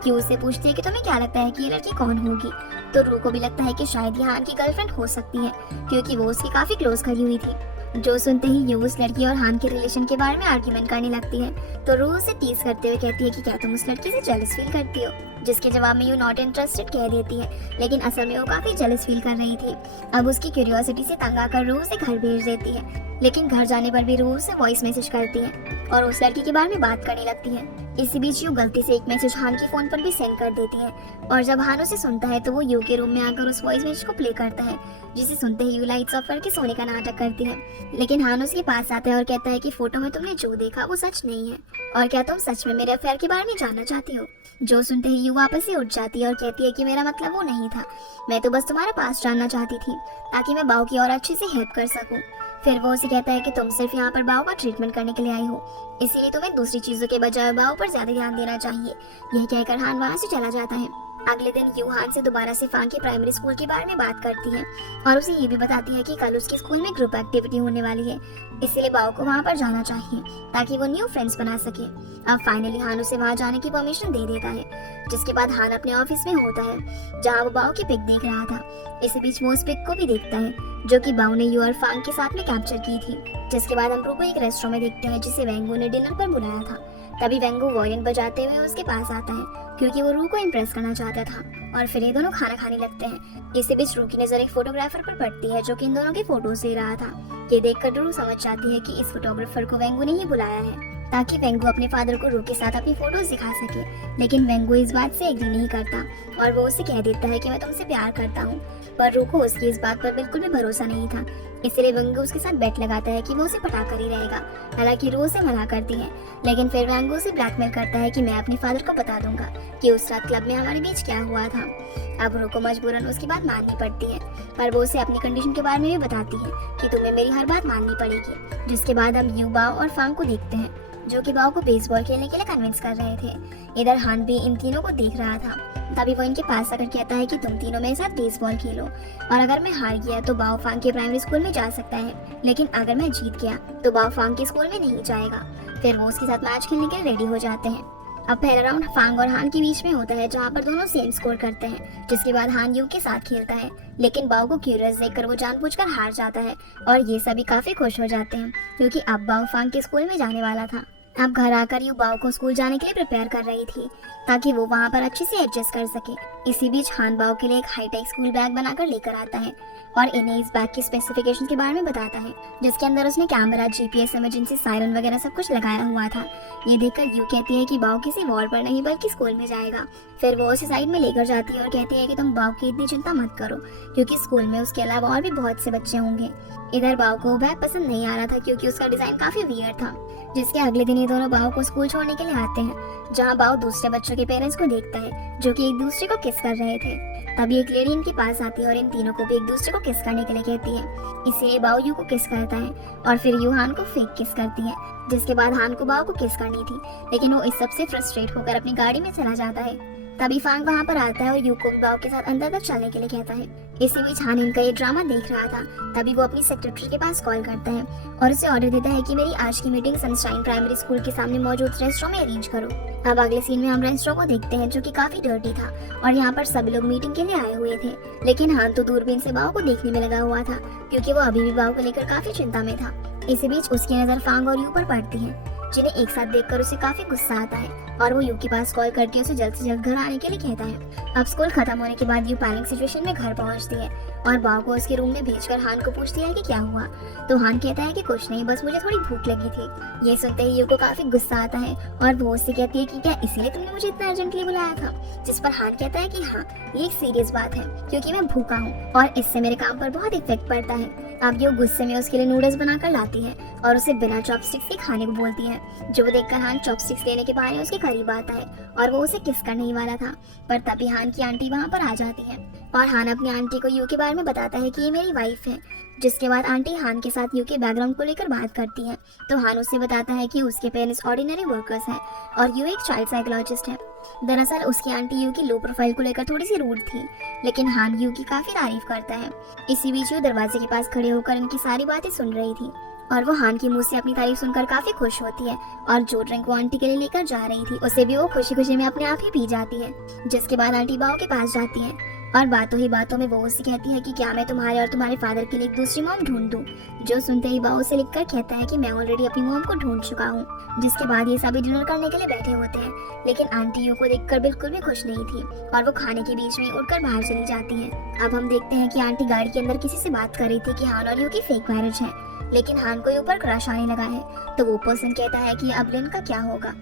क्यू से पूछती है कि तुम्हें क्या लगता है कि ये लड़की कौन होगी, तो रू को भी लगता है कि शायद ये हान की गर्लफ्रेंड हो सकती है, क्योंकि वो उसकी काफी क्लोज खड़ी हुई थी। जो सुनते ही यू उस लड़की और हान के रिलेशन के बारे में आर्ग्यूमेंट करने लगती है, तो रू उसे टीज करते हुए कहती है कि क्या तुम उस लड़की से जेलस फील करती हो, जिसके जवाब में यू नॉट इंटरेस्टेड कह देती है, लेकिन असल में वो काफी जेलस फील कर रही थी। अब उसकी क्यूरियोसिटी से तंग आकर रू उसे घर भेज देती है, लेकिन घर जाने पर भी रू उसे वॉइस मैसेज करती है और उस लड़की के बारे में बात करने लगती है। इसी बीच यू गलती से एक मैसेज हान के फोन पर भी सेंड कर देती है, और जब हान उसे सुनता है तो वो यू के रूम में आकर उस वॉइस मैसेज को प्ले करता है, जिसे सुनते ही यू लाइट्स ऑफ करके सोने का नाटक करती है। लेकिन हान उसके पास आता है और कहता है कि फोटो में तुमने जो देखा वो सच नहीं है, और क्या तुम सच में मेरे अफेयर के बारे में जानना चाहती हो। जो सुनते ही यू वापस से उठ जाती है और कहती है कि मेरा मतलब वो नहीं था, मैं तो बस तुम्हारा पास जानना चाहती थी ताकि मैं बाव की और अच्छे से हेल्प कर सकूं। फिर वो उसे कहता है कि तुम सिर्फ यहाँ पर बाव का ट्रीटमेंट करने के लिए आई हो, इसीलिए तुम्हें दूसरी चीजों के बजाय बाव पर ज्यादा ध्यान देना चाहिए। यह कहकर हान वहाँ से चला जाता है। अगले दिन यू हान से दोबारा से फांग के प्राइमरी स्कूल के बारे में बात करती है और उसे ये भी बताती है कि कल उसके स्कूल में ग्रुप एक्टिविटी होने वाली है, इसलिए बाव को वहाँ पर जाना चाहिए ताकि वो न्यू फ्रेंड्स बना सके। अब फाइनली हान उसे वहाँ जाने की परमिशन दे देता है, जिसके बाद हान अपने ऑफिस में होता है जहाँ वो बाव की पिक देख रहा था। इसी बीच वो उस पिक को भी देखता है जो कि बाव ने यू और फांग के साथ में कैप्चर की थी। जिसके बाद हम रू को एक रेस्टोरेंट में देखते हैं जिसे वेंगू ने डिनर पर बुलाया था। तभी वेंगू वॉयलिन बजाते हुए उसके पास आता है क्योंकि वो रू को इम्प्रेस करना चाहता था, और फिर ये दोनों खाना खाने लगते हैं। इसी बीच रू की नजर एक फोटोग्राफर पर पड़ती है जो कि इन दोनों की फोटोज ले रहा था। ये देखकर रू समझ जाती है कि इस फोटोग्राफर को वेंगू ने ही बुलाया है ताकि वेंगू अपने फादर को रू के साथ अपनी फोटोज दिखा सके। लेकिन वेंगू इस बात से एग्री नहीं करता और वो उसे कह देता है कि मैं तुमसे प्यार करता हूँ, पर रू को उसकी इस बात पर बिल्कुल भी भरोसा नहीं था, इसलिए वेंगू उसके साथ बेट लगाता है कि वो उसे पटा कर ही रहेगा। हालांकि रू उसे मना करती है, लेकिन फिर वेंगू उसे ब्लैकमेल करता है कि मैं अपने फादर को बता दूंगा कि उस रात क्लब में हमारे बीच क्या हुआ था। अब रू को मजबूरन उसकी बात माननी पड़ती है, पर वो उसे अपनी कंडीशन के बारे में भी बताती है कि तुम्हें मेरी हर बात माननी पड़ेगी। जिसके बाद हम यू, बाव और फांग को देखते हैं जो कि बाव को बेसबॉल खेलने के लिए कन्विंस कर रहे थे। इधर हान भी इन तीनों को देख रहा था। तभी वो इनके पास आकर कहता है कि तुम तीनों मेरे साथ बेसबॉल खेलो, और अगर मैं हार गया तो बाव फांग के प्राइमरी स्कूल में जा सकता है, लेकिन अगर मैं जीत गया तो बाव फांग के स्कूल में नहीं जाएगा। फिर वो उसके साथ मैच खेलने के लिए रेडी हो जाते हैं। अब पहला राउंड फांग और हान के बीच में होता है जहाँ पर दोनों सेम स्कोर करते हैं। जिसके बाद हान यू के साथ खेलता है, लेकिन बाव को क्यूरियस देखकर वो जानबूझकर हार जाता है, और ये सभी काफी खुश हो जाते हैं क्योंकि अब बाव फांग के स्कूल में जाने वाला था। अब घर आकर यू बाव को स्कूल जाने के लिए प्रिपेयर कर रही थी ताकि वो वहाँ पर अच्छे से एडजस्ट कर सके। इसी बीच हान बाव के लिए एक हाईटेक स्कूल बैग बनाकर लेकर आता है और इन्हें इस बैग की स्पेसिफिकेशन के बारे में बताता है, जिसके अंदर उसने कैमरा, जीपीएस, इमरजेंसी सायरन वगैरह सब कुछ लगाया हुआ था। ये देखकर यू कहती है कि बाव किसी वॉर पर नहीं बल्कि स्कूल में जाएगा। फिर वो उसे साइड में लेकर जाती है और कहती है कि तुम बाव की इतनी चिंता मत करो क्योंकि स्कूल में उसके अलावा और भी बहुत से बच्चे होंगे। इधर बाव को बैग पसंद नहीं आ रहा था क्योंकि उसका डिजाइन काफी वियर्ड था। जिसके अगले दिन ये दोनों बाओ को स्कूल छोड़ने के लिए आते हैं, जहाँ बाओ दूसरे बच्चों के पेरेंट्स को देखता है जो कि एक दूसरे को किस कर रहे थे। तभी एक लेडी इनके पास आती है और इन तीनों को भी एक दूसरे को किस करने के लिए कहती है। इसीलिए बाओ यू को किस करता है और फिर यू हान को फेक किस करती है, जिसके बाद हान को बाओ को किस करनी थी, लेकिन वो इस सब से फ्रस्ट्रेट होकर अपनी गाड़ी में चला जाता है। तभी फांग वहाँ पर आता है और यू को भी बाओ के साथ अंदर तक चलने के लिए कहता है। इसी बीच हान इनका ये ड्रामा देख रहा था। तभी वो अपनी सेक्रेटरी के पास कॉल करता है और उसे ऑर्डर देता है कि मेरी आज की मीटिंग सनशाइन प्राइमरी स्कूल के सामने मौजूद रेस्टोरेंट में अरेंज करो। अब अगले सीन में हम रेस्टोरेंट को देखते हैं जो कि काफी डर्टी था और यहाँ पर सभी लोग मीटिंग के लिए आए हुए थे, लेकिन हान तो दूरबीन से बाओ को देखने में लगा हुआ था क्योंकि वो अभी भी बाओ को लेकर काफी चिंता में था। इसी बीच उसकी नजर फांग और यू पर पड़ती है, जिन्हें एक साथ देखकर उसे काफी गुस्सा आता है और वो यू के पास कॉल करके उसे जल्द से जल्द घर आने के लिए कहता है। अब स्कूल खत्म होने के बाद यू पैनिक सिचुएशन में घर पहुंचती है और बाओ को उसके रूम में भेजकर हान को पूछती है कि क्या हुआ। तो हान कहता है कि कुछ नहीं, बस मुझे थोड़ी भूख लगी थी। ये सुनते ही यू को काफी गुस्सा आता है और वो उससे कहती है कि क्या इसीलिए तुमने मुझे इतना अर्जेंटली बुलाया था, जिस पर हान कहता है कि हाँ, ये एक सीरियस बात है क्योंकि मैं भूखा हूँ और इससे मेरे काम पर बहुत इफेक्ट पड़ता है। अब यू गुस्से में उसके लिए नूडल्स बनाकर लाती है और उसे बिना चॉपस्टिक्स के खाने को बोलती है, जो देखकर हान चॉपस्टिक्स लेने के बहाने उसके करीब आता है और वो उसे किस करने ही वाला था। पर तभी हान की आंटी वहाँ पर आ जाती है और हान अपनी आंटी को यू के बारे में बताता है कि ये मेरी वाइफ है, जिसके बाद आंटी हान के साथ यू के बैकग्राउंड को लेकर बात करती है। तो हान उसे बताता है कि उसके पेरेंट्स ऑर्डिनरी वर्कर्स हैं और यू एक चाइल्ड साइकोलॉजिस्ट है। दरअसल उसकी आंटी यू की लो प्रोफाइल को लेकर थोड़ी सी रूड थी, लेकिन हान यू की काफी तारीफ करता है। इसी बीच यू दरवाजे के पास खड़े होकर इनकी सारी बातें सुन रही थी और वो हान की मुंह से अपनी तारीफ सुनकर काफी खुश होती है और जो ड्रिंक वो आंटी के लिए लेकर जा रही थी उसे भी वो खुशी खुशी में अपने आप ही पी जाती है। जिसके बाद आंटी बाओ के पास जाती है और बातों ही बातों में वो उससे कहती है कि क्या मैं तुम्हारे और तुम्हारे फादर के लिए एक दूसरी मॉम ढूंढ दूं। जो सुनते ही बाओ उसे लिखकर कहता है कि मैं ऑलरेडी अपनी मॉम को ढूंढ चुका हूँ। जिसके बाद ये सभी डिनर करने के लिए बैठे होते हैं, लेकिन आंटी यू को देखकर बिल्कुल भी खुश नहीं थी और वो खाने के बीच में उठकर बाहर चली जाती है। अब हम देखते हैं कि आंटी गाड़ी के अंदर किसी से बात कर रही थी कि हान और यू की फेक मैरिज है, लेकिन हान को ऊपर क्रश आने लगा है। तो वो पर्सन कहता है कि अब लिन का क्या होगा,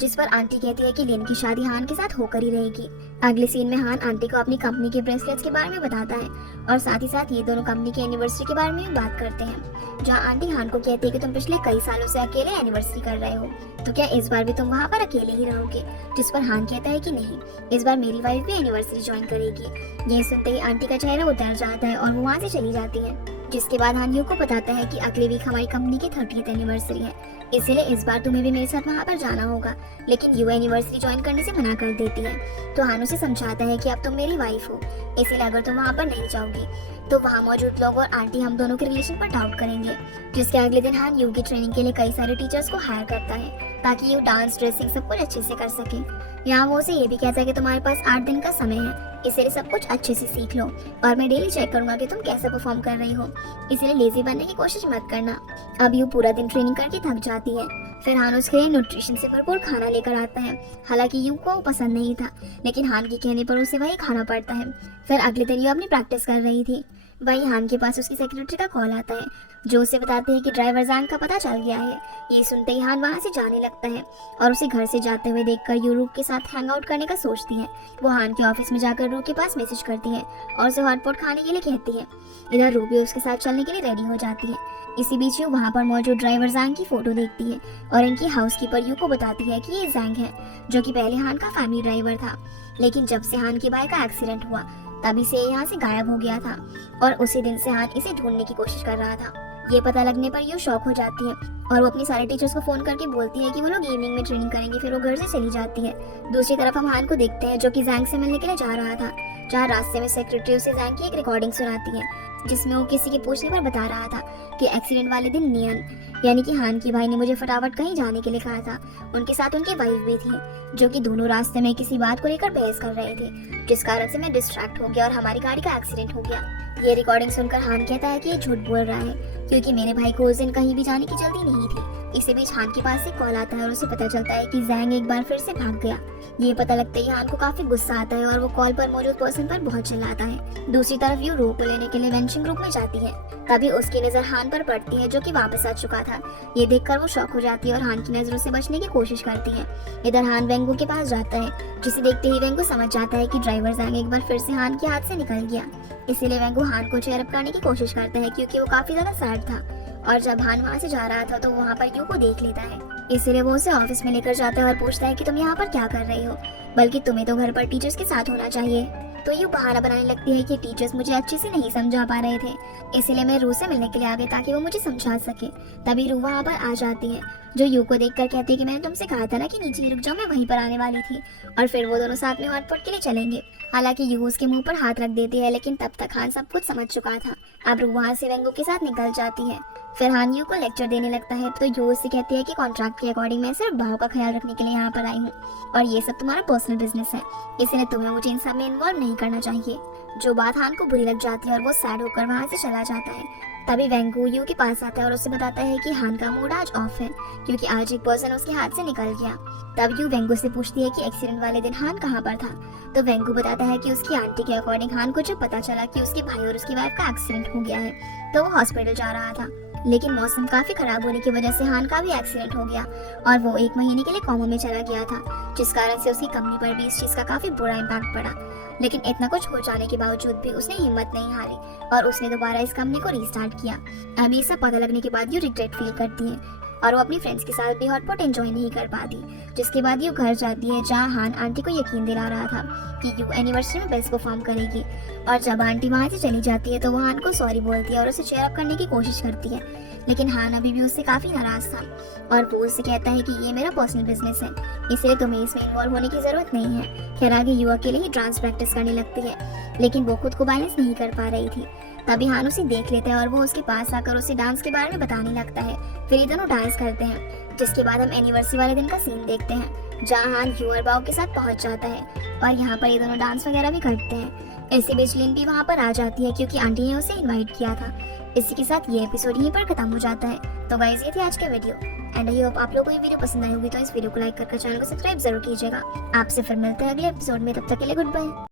जिस पर आंटी कहती है कि लिन की शादी हान के साथ होकर ही रहेगी। अगले सीन में हान आंटी को अपनी कंपनी के ब्रेसलेट्स के बारे में बताता है और साथ ही साथ ये दोनों कंपनी की एनिवर्सरी के बारे में भी बात करते हैं, जहाँ आंटी हान को कहती है कि तुम पिछले कई सालों से अकेले एनिवर्सरी कर रहे हो, तो क्या इस बार भी तुम वहाँ पर अकेले ही रहोगे। जिस पर हान कहता है कि नहीं, इस बार मेरी वाइफ भी एनिवर्सरी ज्वाइन करेगी। ये सुनते ही आंटी का चेहरा उतर जाता है और वो वहाँ से चली जाती है। जिसके बाद हान यू को बताता है कि अगले वीक हमारी कंपनी की 30th एनिवर्सरी है, इसलिए इस बार तुम्हें भी मेरे साथ वहाँ पर जाना होगा। लेकिन यू एनिवर्सरी ज्वाइन करने से मना कर देती है। तो हान उसे समझाता है कि अब तुम मेरी वाइफ हो, इसलिए अगर तुम वहाँ पर नहीं जाओगी तो वहाँ मौजूद लोग और आंटी हम दोनों के रिलेशन पर डाउट करेंगे। जिसके अगले दिन हान यू की ट्रेनिंग के लिए कई सारे टीचर्स को हायर करता है ताकि यू डांस, ड्रेसिंग सब कुछ अच्छे से कर सके। यहाँ वो उसे ये भी कहता है कि तुम्हारे पास 8 दिन का समय है, इसलिए सब कुछ अच्छे से सीख लो और मैं डेली चेक करूंगा कि तुम कैसे परफॉर्म कर रही हो, इसलिए लेजी बनने की कोशिश मत करना। अब यू पूरा दिन ट्रेनिंग करके थक जाती है। फिर हान उसके लिए न्यूट्रिशन से भरपूर खाना लेकर आता है। हालांकि यू को पसंद नहीं था, लेकिन हान के कहने पर उसे वही खाना पड़ता है। फिर अगले दिन यू अपनी प्रैक्टिस कर रही थी। वही हान के पास उसकी सेक्रेटरी का कॉल आता है, जो उसे बताते हैं कि ड्राइवर जैंग का पता चल गया है। ये सुनते ही हान वहाँ से जाने लगता है और उसे घर से जाते हुए देखकर यू रूक के साथ हैंग आउट करने का सोचती है। वो हान के ऑफिस में जाकर रूक के पास मैसेज करती है और उसे हॉटपॉट खाने के लिए कहती है। इधर रूक भी उसके साथ चलने के लिए रेडी हो जाती है। इसी बीच यू वहाँ पर मौजूद ड्राइवर जैंग की फोटो देखती है और इनकी हाउसकीपर यू को बताती है कि ये जैंग है, जो कि पहले हान का फैमिली ड्राइवर था, लेकिन जब से हान की बाइक का एक्सीडेंट हुआ तभी से यहाँ से गायब हो गया था और उसी दिन से हान इसे ढूंढने की कोशिश कर रहा था। ये पता लगने पर यू शॉक हो जाती है और वो अपनी सारे टीचर्स को फोन करके बोलती है कि वो लोग इवनिंग में ट्रेनिंग करेंगे। फिर वो घर से चली जाती है। दूसरी तरफ हम हान को देखते हैं जो कि जैंग से मिलने के लिए जा रहा था, जहाँ रास्ते में सेक्रेटरी उसे जैंग की एक रिकॉर्डिंग सुनाती है, जिसमें वो किसी के पूछने पर बता रहा था कि एक्सीडेंट वाले दिन नियन यानी कि हान की भाई ने मुझे फटाफट कहीं जाने के लिए कहा था। उनके साथ उनकी वाइफ भी थी, जो कि दोनों रास्ते में किसी बात को लेकर बहस कर रहे थे, जिस कारण से मैं डिस्ट्रैक्ट हो गया और हमारी गाड़ी का एक्सीडेंट हो गया। ये रिकॉर्डिंग सुनकर हान कहता है कि ये झूठ बोल रहा है क्योंकि मेरे भाई को उस दिन कहीं भी जाने की जल्दी नहीं थी। इसी बीच हान के पास से कॉल आता है और उसे पता चलता है कि जैंग एक बार फिर से भाग गया। ये पता लगता ही हान को काफी गुस्सा आता है और वो कॉल पर मौजूद पर्सन पर बहुत चिल्लाता है। दूसरी तरफ यू रो को लेने के लिए वेंशिंग ग्रुप में जाती है। तभी उसकी नजर हान पर पड़ती है, जो कि वापस आ चुका था। ये देखकर वो शॉक हो जाती है और हान की नजरों से बचने की कोशिश करती है। इधर हान वेंगू के पास जाता है, जिसे देखते ही वेंगू समझ जाता है कि ड्राइवर जैंग एक बार फिर से हान के हाथ से निकल गया। इसीलिए वेंगू हान को चेयर अप करने की कोशिश करता है क्योंकि वो काफी ज्यादा सैड था। और जब हान वहाँ से जा रहा था तो वहाँ पर यू को देख लेता है। इसीलिए वो उसे ऑफिस में लेकर जाता है और पूछता है कि तुम यहाँ पर क्या कर रही हो, बल्कि तुम्हें तो घर पर टीचर्स के साथ होना चाहिए। तो यू बहाना बनाने लगती है कि टीचर्स मुझे अच्छे से नहीं समझा पा रहे थे, इसीलिए मैं रू से मिलने के लिए आ गई ताकि वो मुझे समझा सके। तभी रू वहाँ पर आ जाती है, जो यू को देखकर कहती है कि मैंने तुमसे कहा था ना कि नीचे ही रुक जाओ, मैं वहीं पर आने वाली थी। और फिर वो दोनों साथ में हॉटपॉट के लिए चलेंगे। हालांकि यू उसके मुंह पर हाथ रख देती है, लेकिन तब तक हान सब कुछ समझ चुका था। अब रू वहाँ से वेंगू के साथ निकल जाती है। फिर हान यू को लेक्चर देने लगता है, तो यू उससे कहती है कि कॉन्ट्रैक्ट के अकॉर्डिंग मैं सिर्फ भाव का ख्याल रखने के लिए यहाँ पर आई हूँ और ये सब तुम्हारा पर्सनल बिजनेस है, इसलिए तुम्हें मुझे इन सब में इन्वॉल्व नहीं करना चाहिए। जो बात हान को बुरी लग जाती है और वो सैड होकर वहाँ से चला जाता है। तभी वेंगू यू के पास आता है और उसे बताता है कि हान का मूड आज ऑफ है क्योंकि आज एक पर्सन उसके हाथ से निकल गया। तब यू वेंगू से पूछती है कि एक्सीडेंट वाले दिन हान कहाँ पर था। तो वेंगू बताता है कि उसकी आंटी के अकॉर्डिंग हान को जब पता चला कि उसके भाई और उसकी वाइफ का एक्सीडेंट हो गया है तो वो हॉस्पिटल जा रहा था, लेकिन मौसम काफी खराब होने की वजह से हान का भी एक्सीडेंट हो गया और वो 1 महीने के लिए कोमा में चला गया था, जिस कारण से उसकी कंपनी पर भी इस चीज का काफी बुरा इम्पैक्ट पड़ा। लेकिन इतना कुछ हो जाने के बावजूद भी उसने हिम्मत नहीं हारी और उसने दोबारा इस कंपनी को रीस्टार्ट किया। अब ये सब पता लगने के बाद यू रिग्रेट फील करती है और वो अपनी फ्रेंड्स के साथ भी हॉटपॉट एंजॉय नहीं कर पाती, जिसके बाद यू घर जाती है जहाँ हान आंटी को यकीन दिला रहा था कि यू एनिवर्सरी में बेस्ट परफॉर्म करेगी। और जब आंटी वहाँ से चली जाती है तो वो हान को सॉरी बोलती है और उसे चेयर अप करने की कोशिश करती है, लेकिन हान अभी भी उससे काफी नाराज था और वो उससे कहता है कि ये मेरा पर्सनल बिजनेस है, इसलिए तुम्हें इसमें इन्वॉल्व होने की जरूरत नहीं है। खैर आगे यू अकेले ही डांस प्रैक्टिस करने लगती है, लेकिन वो खुद को बैलेंस नहीं कर पा रही थी। तभी हान उसे देख लेता है और वो उसके पास आकर उसे डांस के बारे में बताने लगता है। फिर ये दोनों डांस करते हैं, जिसके बाद हम एनिवर्सरी वाले दिन का सीन देखते हैं जहाँ हान यू और बाओ के साथ पहुंच जाता है और यहाँ पर ये दोनों डांस वगैरह भी करते हैं। इसी बीच लिन भी वहाँ पर आ जाती है क्योंकि आंटी ने उसे इन्वाइट किया था। इसी के साथ ये एपिसोड यहीं पर खत्म हो जाता है। तो गाइस ये थी आज का वीडियो एंड आई होप आप लोगों को ये वीडियो पसंद आई होगी, तो इस वीडियो को लाइक करके चैनल को सब्सक्राइब जरूर कीजिएगा। आपसे फिर मिलते हैं अगले एपिसोड में, तब तक के लिए गुड बाय।